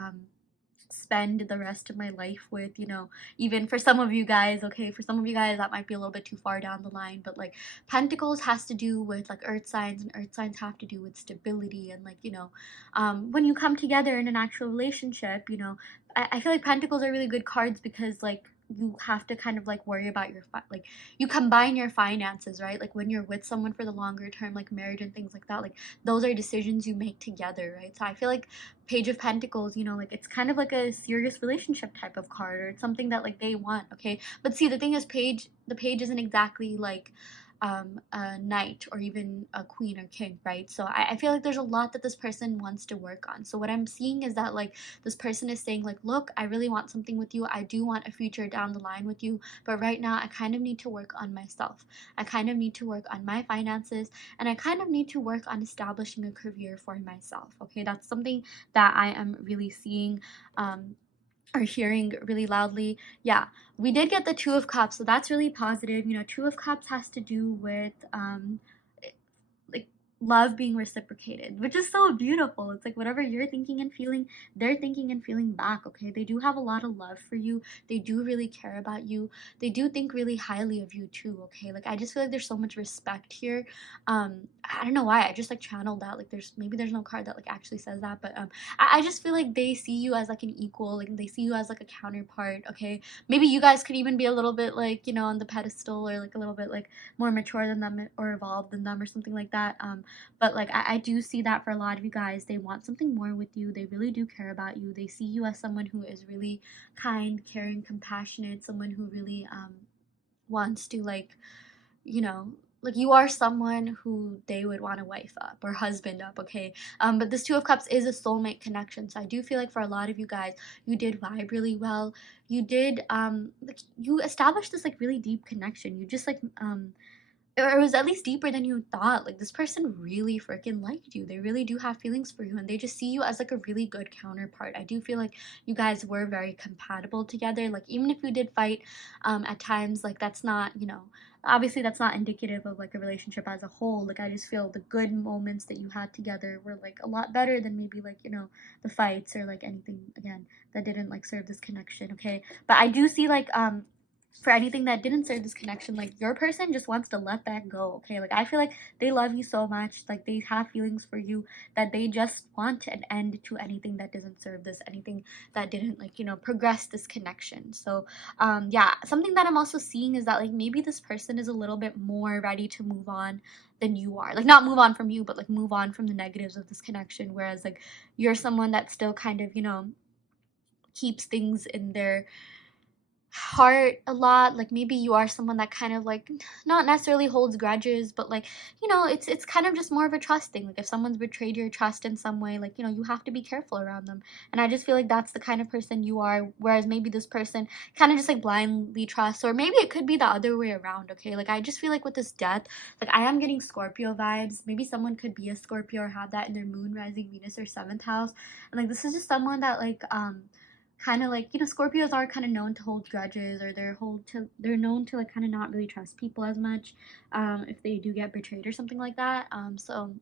spend the rest of my life with, you know. Even for some of you guys, okay, for some of you guys that might be a little bit too far down the line, but like Pentacles has to do with like earth signs, and earth signs have to do with stability, and like, you know, when you come together in an actual relationship, you know, I feel like Pentacles are really good cards because like you have to kind of like worry about your like you combine your finances, right? Like when you're with someone for the longer term, like marriage and things like that, like those are decisions you make together, right? So I feel like Page of Pentacles, you know, like it's kind of like a serious relationship type of card, or it's something that like they want, okay? But see, the thing is, the page isn't exactly like a knight or even a queen or king, right? So I feel like there's a lot that this person wants to work on. So what I'm seeing is that like this person is saying like, look, I really want something with you. I do want a future down the line with you, but right now I kind of need to work on myself. I kind of need to work on my finances, and I kind of need to work on establishing a career for myself, okay? That's something that I am really seeing or hearing really loudly. Yeah, we did get the Two of Cups, so that's really positive. You know, Two of Cups has to do with like love being reciprocated, which is so beautiful. It's like whatever you're thinking and feeling, they're thinking and feeling back, okay? They do have a lot of love for you. They do really care about you. They do think really highly of you too, okay? Like I just feel like there's so much respect here. I don't know why. I just like channeled that. Like there's no card that like actually says that, but I just feel like they see you as like an equal, like they see you as like a counterpart, okay? Maybe you guys could even be a little bit like, you know, on the pedestal, or like a little bit like more mature than them or evolved than them or something like that. But like I do see that for a lot of you guys, they want something more with you. They really do care about you. They see you as someone who is really kind, caring, compassionate, someone who really wants to like, you know, like you are someone who they would want to wife up or husband up, okay? But this Two of Cups is a soulmate connection, so I do feel like for a lot of you guys, you did vibe really well. You did like you established this like really deep connection. You just like or it was at least deeper than you thought. Like this person really freaking liked you. They really do have feelings for you, and they just see you as like a really good counterpart. I do feel like you guys were very compatible together. Like even if you did fight at times, like that's not, you know, obviously that's not indicative of like a relationship as a whole. Like I just feel the good moments that you had together were like a lot better than maybe like, you know, the fights or like anything again that didn't like serve this connection, okay? But I do see like for anything that didn't serve this connection, like your person just wants to let that go, okay? Like I feel like they love you so much, like they have feelings for you, that they just want an end to anything that doesn't serve this, anything that didn't like, you know, progress this connection. So yeah, something that I'm also seeing is that like maybe this person is a little bit more ready to move on than you are. Like not move on from you, but like move on from the negatives of this connection, whereas like you're someone that still kind of, you know, keeps things in their heart a lot. Like maybe you are someone that kind of like not necessarily holds grudges, but like, you know, it's kind of just more of a trust thing. Like if someone's betrayed your trust in some way, like, you know, you have to be careful around them. And I just feel like that's the kind of person you are, whereas maybe this person kind of just like blindly trusts, or maybe it could be the other way around, okay? Like I just feel like with this death, like I am getting Scorpio vibes. Maybe someone could be a Scorpio or have that in their moon, rising, Venus, or seventh house. And like this is just someone that like kind of like, you know, Scorpios are kind of known to hold grudges, or they're known to like kind of not really trust people as much if they do get betrayed or something like that. So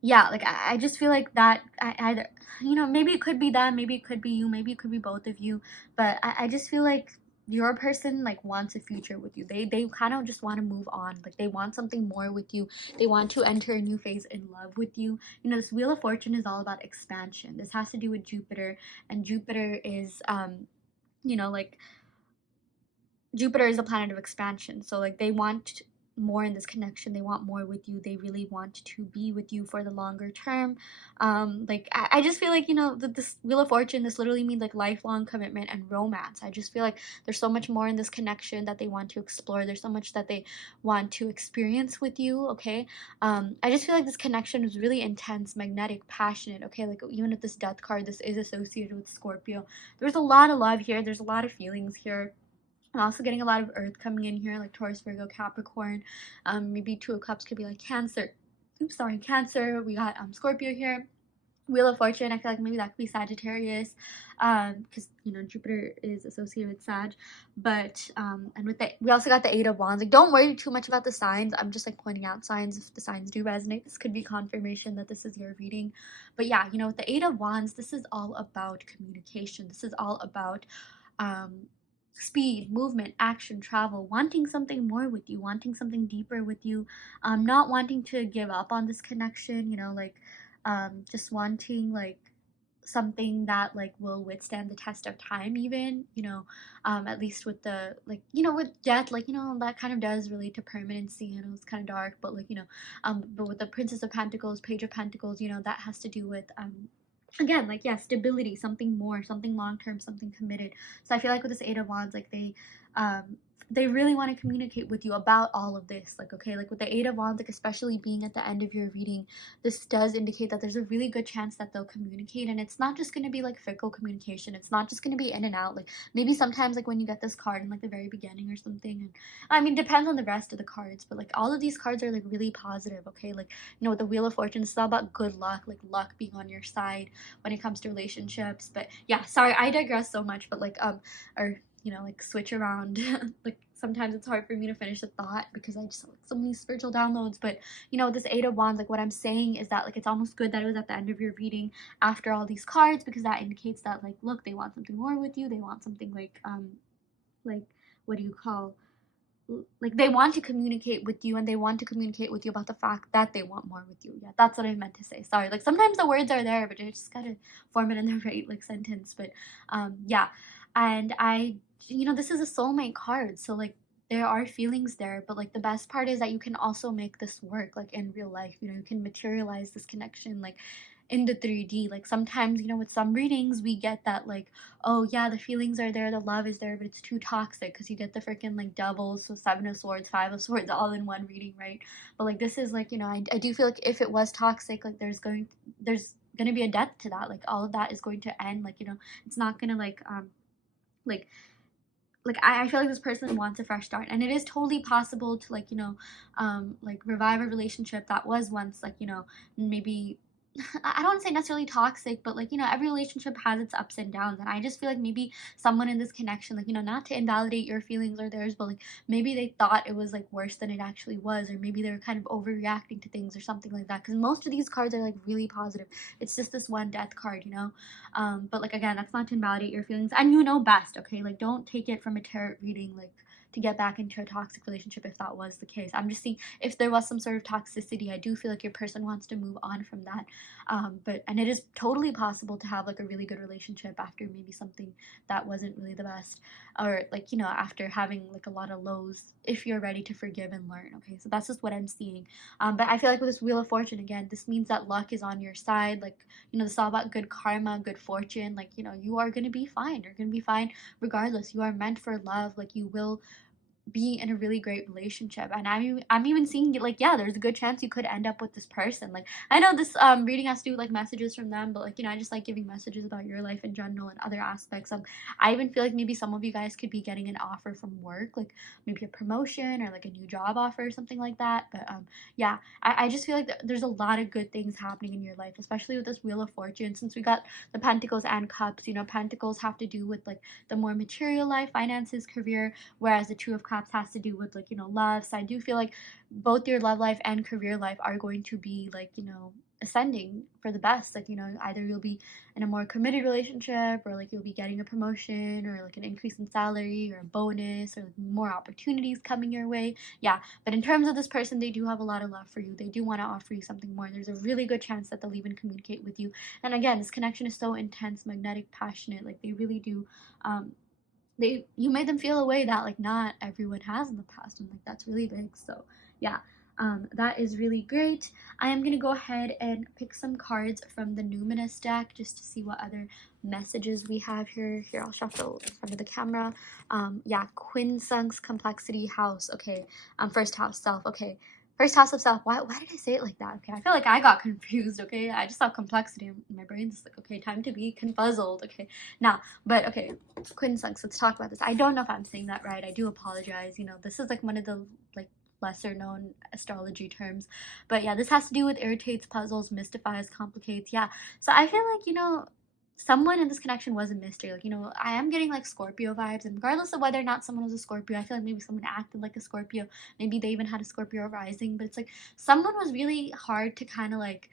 yeah, like I just feel like that I either, you know, maybe it could be that, maybe it could be you, maybe it could be both of you, but I just feel like your person like wants a future with you. They kind of just want to move on. Like they want something more with you. They want to enter a new phase in love with you. You know, this Wheel of Fortune is all about expansion. This has to do with Jupiter, and Jupiter is you know, like Jupiter is a planet of expansion. So like they want more in this connection. They want more with you. They really want to be with you for the longer term. Like I just feel like, you know, this Wheel of Fortune, this literally means like lifelong commitment and romance. I just feel like there's so much more in this connection that they want to explore. There's so much that they want to experience with you, okay? I just feel like this connection is really intense, magnetic, passionate, okay? Like even with this death card, this is associated with Scorpio. There's a lot of love here. There's a lot of feelings here. I'm also getting a lot of earth coming in here, like Taurus, Virgo, Capricorn. Maybe Two of Cups could be like Cancer. Oops, sorry, Cancer. We got Scorpio here. Wheel of Fortune, I feel like maybe that could be Sagittarius, because you know Jupiter is associated with Sag. But and with we also got the Eight of Wands. Like don't worry too much about the signs. I'm just like pointing out signs. If the signs do resonate, this could be confirmation that this is your reading. But yeah, you know, with the Eight of Wands, this is all about communication. This is all about um speed, movement, action, travel, wanting something more with you, wanting something deeper with you, not wanting to give up on this connection, you know, like just wanting like something that like will withstand the test of time, even, you know, at least with the like, you know, with death, like, you know, that kind of does relate to permanency. I know it's kind of dark, but like, you know, but with the Princess of Pentacles, Page of Pentacles, you know, that has to do with again, like, yeah, stability, something more, something long term, something committed. So I feel like with this Eight of Wands, like um they really want to communicate with you about all of this. Like, okay, like with the Eight of Wands, like especially being at the end of your reading, this does indicate that there's a really good chance that they'll communicate, and it's not just going to be like fickle communication. It's not just going to be in and out. Like maybe sometimes like when you get this card in like the very beginning or something, and I mean depends on the rest of the cards, but like all of these cards are like really positive, okay? Like, you know, with the Wheel of Fortune, it's all about good luck, like luck being on your side when it comes to relationships. But yeah, sorry, I digress so much, but like or you know, like switch around like sometimes it's hard for me to finish a thought because I just have like so many spiritual downloads. But you know, this Eight of Wands, like what I'm saying is that like it's almost good that it was at the end of your reading after all these cards, because that indicates that like, look, they want something more with you. They want something like what do you call, like they want to communicate with you, and they want to communicate with you about the fact that they want more with you. Yeah, that's what I meant to say. Sorry, like sometimes the words are there, but you just gotta form it in the right like sentence. But yeah, and I, you know, this is a soulmate card, so like there are feelings there, but like the best part is that you can also make this work like in real life. You know, you can materialize this connection like in the 3D. Like sometimes, you know, with some readings we get that like, oh yeah, the feelings are there, the love is there, but it's too toxic, because you get the freaking like doubles, so Seven of Swords, Five of Swords, all in one reading, right? But like this is like, you know, I do feel like if it was toxic, like there's gonna be a death to that. Like all of that is going to end. Like, you know, it's not gonna like like I feel like this person wants a fresh start, and it is totally possible to like, you know, like revive a relationship that was once like, you know, maybe I don't want to say necessarily toxic, but like, you know, every relationship has its ups and downs. And I just feel like maybe someone in this connection, like, you know, not to invalidate your feelings or theirs, but like maybe they thought it was like worse than it actually was, or maybe they were kind of overreacting to things or something like that. Because most of these cards are like really positive. It's just this one death card, you know? But like, again, that's not to invalidate your feelings. And you know best, okay? Like, don't take it from a tarot reading, like, to get back into a toxic relationship if that was the case. I'm just seeing if there was some sort of toxicity. I do feel like your person wants to move on from that. But and it is totally possible to have like a really good relationship after maybe something that wasn't really the best, or like, you know, after having like a lot of lows, if you're ready to forgive and learn. Okay, so that's just what I'm seeing. But I feel like with this Wheel of Fortune, again, this means that luck is on your side. Like, you know, this is all about good karma, good fortune. Like, you know, you are gonna be fine. You're gonna be fine regardless. You are meant for love. Like, you will be in a really great relationship. And I'm even seeing like, yeah, there's a good chance you could end up with this person. Like, I know this reading has to do with like messages from them, but like, you know, I just like giving messages about your life in general and other aspects of. I even feel like maybe some of you guys could be getting an offer from work, like maybe a promotion or like a new job offer or something like that. But yeah, I just feel like there's a lot of good things happening in your life, especially with this Wheel of Fortune. Since we got the Pentacles and Cups, you know, Pentacles have to do with like the more material life, finances, career, whereas the Two of Cups has to do with like, you know, love. So I do feel like both your love life and career life are going to be like, you know, ascending for the best. Like, you know, either you'll be in a more committed relationship, or like you'll be getting a promotion, or like an increase in salary, or a bonus, or like more opportunities coming your way. Yeah, but in terms of this person, they do have a lot of love for you. They do want to offer you something more. There's a really good chance that they'll even communicate with you. And again, this connection is so intense, magnetic, passionate. Like, they really do you made them feel a way that like not everyone has in the past, and like that's really big. So yeah, that is really great. I am gonna go ahead and pick some cards from the Numinous deck just to see what other messages we have here. I'll shuffle in front of the camera. Yeah, Quinsung's Complexity House. Okay. First house, self. Okay. First house of self. Why did I say it like that? Okay, I feel like I got confused. Okay, I just saw complexity and my brain's like, okay, time to be confuzzled. Okay, now, but okay, Quinsung's. Let's talk about this. I don't know if I'm saying that right. I do apologize. You know, this is like one of the like lesser known astrology terms, but yeah, this has to do with irritates, puzzles, mystifies, complicates. Yeah, so I feel like, you know, someone in this connection was a mystery. Like, you know, I am getting like Scorpio vibes, and regardless of whether or not someone was a Scorpio, I feel like maybe someone acted like a Scorpio. Maybe they even had a Scorpio rising, but it's like someone was really hard to kind of like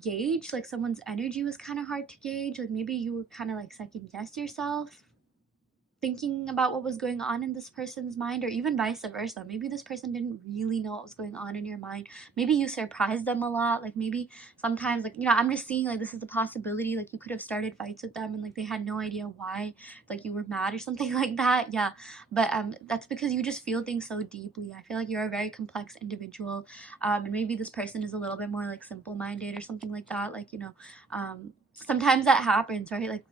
gauge. Like, someone's energy was kind of hard to gauge. Like, maybe you were kind of like second guess yourself thinking about what was going on in this person's mind, or even vice versa. Maybe this person didn't really know what was going on in your mind. Maybe you surprised them a lot. Like, maybe sometimes, like, you know, I'm just seeing like this is a possibility. Like, you could have started fights with them and like they had no idea why, like you were mad or something like that. Yeah, but that's because you just feel things so deeply. I feel like you're a very complex individual, and maybe this person is a little bit more like simple-minded or something like that. Like, you know, sometimes that happens, right? Like,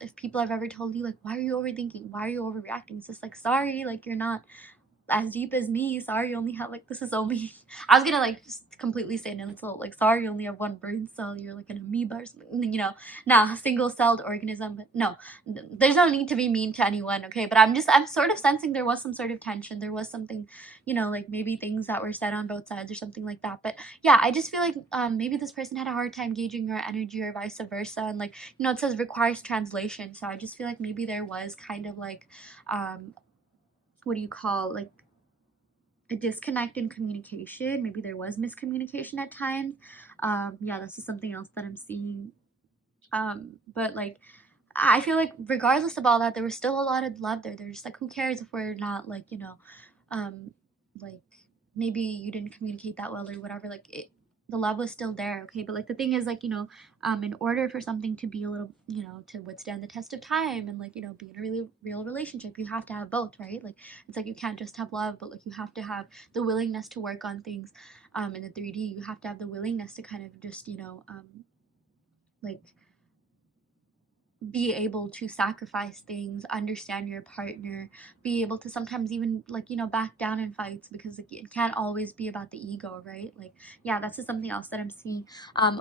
if people have ever told you like, why are you overthinking, why are you overreacting, it's just like, sorry, like you're not as deep as me. Sorry, you only have like, this is only I was gonna like just completely say no, it's like, sorry, you only have one brain cell, you're like an amoeba or something, you know, now single-celled organism. But no, there's no need to be mean to anyone, okay? But I'm sort of sensing there was some sort of tension, there was something, you know, like maybe things that were said on both sides or something like that. But yeah, I just feel like maybe this person had a hard time gauging your energy, or vice versa. And like, you know, it says requires translation, so I just feel like maybe there was kind of like what do you call, like, a disconnect in communication. Maybe there was miscommunication at times. Yeah, this is something else that I'm seeing. But like, I feel like regardless of all that, there was still a lot of love there. They're just like, who cares if we're not, like, um, like, maybe you didn't communicate that well or whatever. Like, the love was still there, okay? But like, the thing is, like, in order for something to be a little, to withstand the test of time and, like, be in a really real relationship, you have to have both, right? Like, it's like you can't just have love, but like, you have to have the willingness to work on things. In the 3D, you have to have the willingness to kind of just, like, be able to sacrifice things, understand your partner, be able to sometimes even, like, back down in fights, because like, it can't always be about the ego, right? Like, yeah, that's just something else that I'm seeing.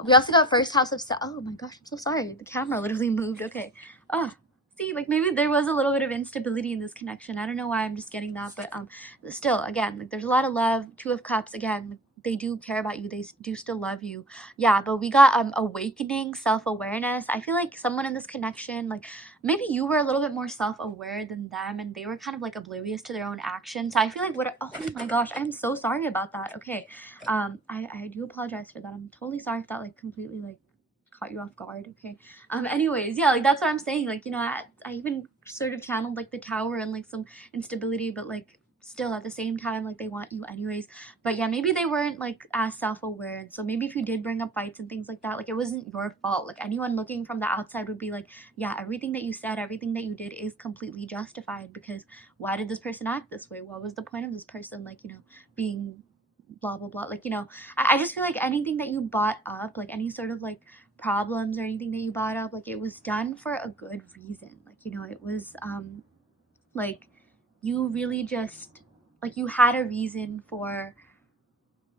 We also got first house of oh my gosh, I'm so sorry. The camera literally moved. Okay. Oh, see, like, maybe there was a little bit of instability in this connection. I don't know why I'm just getting that, but still, again, like, there's a lot of love. Two of Cups, again, like, they do care about you, they do still love you. Yeah, but we got awakening, self-awareness. I feel like someone in this connection, like, maybe you were a little bit more self-aware than them, and they were kind of like oblivious to their own actions. So I feel like, what, oh my gosh, I'm so sorry about that. Okay. I do apologize for that. I'm totally sorry if that, like, completely, like, caught you off guard. Okay. Anyways, yeah, like, that's what I'm saying. Like, I even sort of channeled, like, the tower and, like, some instability, but like, still at the same time, like, they want you anyways. But yeah, maybe they weren't, like, as self-aware, and so maybe if you did bring up fights and things like that, like, it wasn't your fault. Like, anyone looking from the outside would be like, yeah, everything that you said, everything that you did is completely justified, because why did this person act this way? What was the point of this person, like, being blah blah blah? Like, I just feel like anything that you brought up, like, any sort of, like, problems or anything that you brought up, like, it was done for a good reason. Like, it was like, you really just, like, you had a reason for,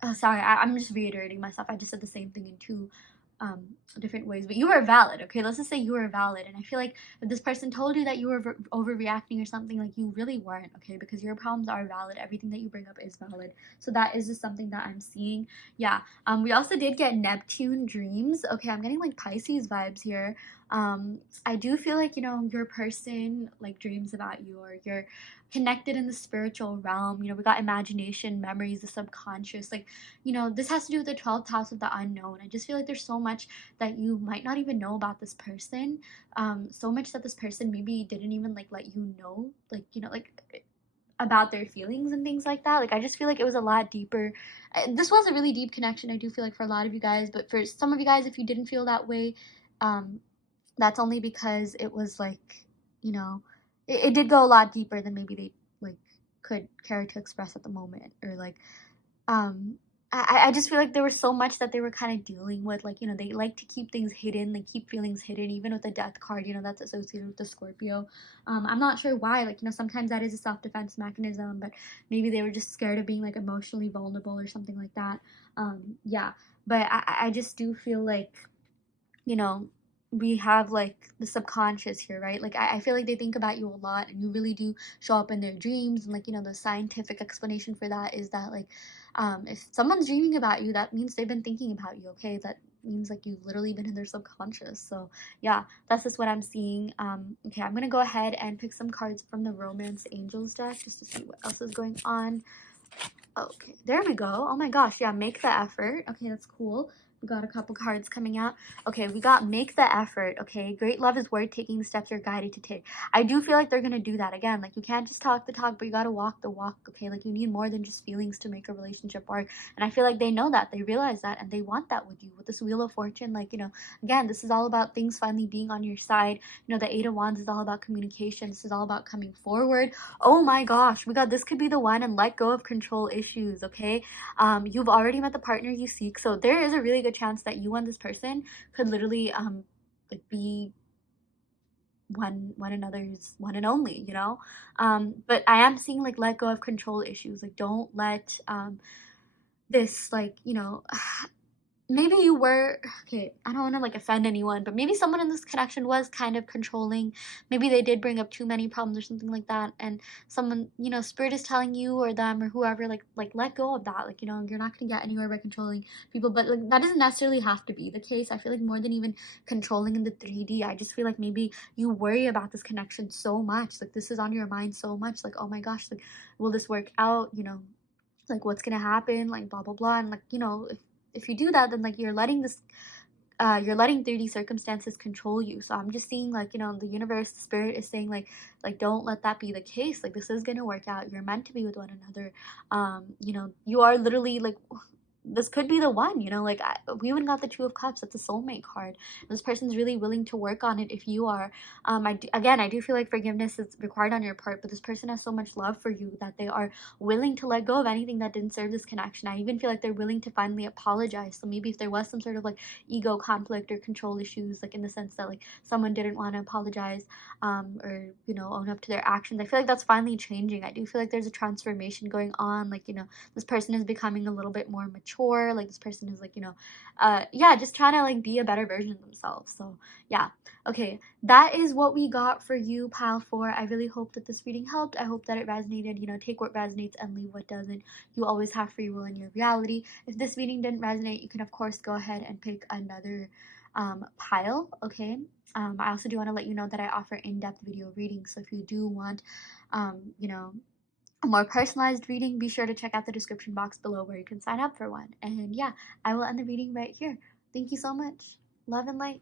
oh, sorry, I'm just reiterating myself. I just said the same thing in two different ways, but you were valid. Okay, let's just say you were valid. And I feel like if this person told you that you were overreacting or something, like, you really weren't. Okay, because your problems are valid. Everything that you bring up is valid. So that is just something that I'm seeing. Yeah. We also did get Neptune dreams. Okay, I'm getting, like, Pisces vibes here. I do feel like, your person, like, dreams about you, or you're connected in the spiritual realm. We got imagination, memories, the subconscious. Like, this has to do with the 12th house of the unknown. I just feel like there's so much that you might not even know about this person. So much that this person maybe didn't even, like, let you know, like, like, about their feelings and things like that. Like, I just feel like it was a lot deeper. This was a really deep connection, I do feel like, for a lot of you guys. But for some of you guys, if you didn't feel that way, that's only because it was like, it did go a lot deeper than maybe they, like, could care to express at the moment. Or like, um I just feel like there was so much that they were kind of dealing with. Like, they like to keep things hidden. They keep feelings hidden, even with the death card, that's associated with the Scorpio. I'm not sure why. Like, sometimes that is a self-defense mechanism, but maybe they were just scared of being, like, emotionally vulnerable or something like that. Yeah, but I just do feel like, you know, we have, like, the subconscious here, right? Like, I feel like they think about you a lot, and you really do show up in their dreams. And, like, the scientific explanation for that is that, like, if someone's dreaming about you, that means they've been thinking about you, okay? That means, like, you've literally been in their subconscious. So yeah, that's just what I'm seeing. Okay, I'm gonna go ahead and pick some cards from the Romance Angels deck just to see what else is going on. Okay, there we go. Oh my gosh, yeah, make the effort. Okay, that's cool. We got a couple cards coming out. Okay, we got make the effort. Okay, great love is worth taking the steps you're guided to take. I do feel like they're gonna do that again. Like, you can't just talk the talk, but you gotta walk the walk. Okay, like, you need more than just feelings to make a relationship work. And I feel like they know that, they realize that, and they want that with you. With this Wheel of Fortune, like, again, this is all about things finally being on your side. The Eight of Wands is all about communication. This is all about coming forward. Oh my gosh, we got, this could be the one, and let go of control issues. Okay, you've already met the partner you seek, so there is a really good chance that you and this person could literally like, be one another's one and only. But I am seeing, like, let go of control issues. Like, don't let this, like, maybe you were, okay, I don't want to like offend anyone, but maybe someone in this connection was kind of controlling. Maybe they did bring up too many problems or something like that, and someone, you know, spirit is telling you or them or whoever, like let go of that. Like, you know, you're not gonna get anywhere by controlling people, but like that doesn't necessarily have to be the case. I feel like more than even controlling in the 3D, I just feel like maybe you worry about this connection so much. Like this is on your mind so much. Like, oh my gosh, like will this work out? You know, like what's gonna happen, like blah blah blah. And like, you know, if you do that, then like you're letting 3D circumstances control you. So I'm just seeing, like, you know, the universe, the spirit is saying like don't let that be the case. Like this is gonna work out. You're meant to be with one another. You know, you are literally like, this could be the one, you know, like we even got the 2 of Cups. That's a soulmate card. This person's really willing to work on it if you are. Again, I do feel like forgiveness is required on your part, but this person has so much love for you that they are willing to let go of anything that didn't serve this connection. I even feel like they're willing to finally apologize. So maybe if there was some sort of like ego conflict or control issues, like in the sense that like someone didn't want to apologize, or, you know, own up to their actions, I feel like that's finally changing. I do feel like there's a transformation going on. Like, you know, this person is becoming a little bit more mature. Like this person is like, you know, yeah, just trying to like be a better version of themselves. So yeah, okay, that is what we got for you, pile 4. I really hope that this reading helped. I hope that it resonated. You know, take what resonates and leave what doesn't. You always have free will in your reality. If this reading didn't resonate, you can of course go ahead and pick another pile. Okay, I also do want to let you know that I offer in-depth video readings. So if you do want, you know, a more personalized reading, be sure to check out the description box below where you can sign up for one. And yeah, I will end the reading right here. Thank you so much. Love and light.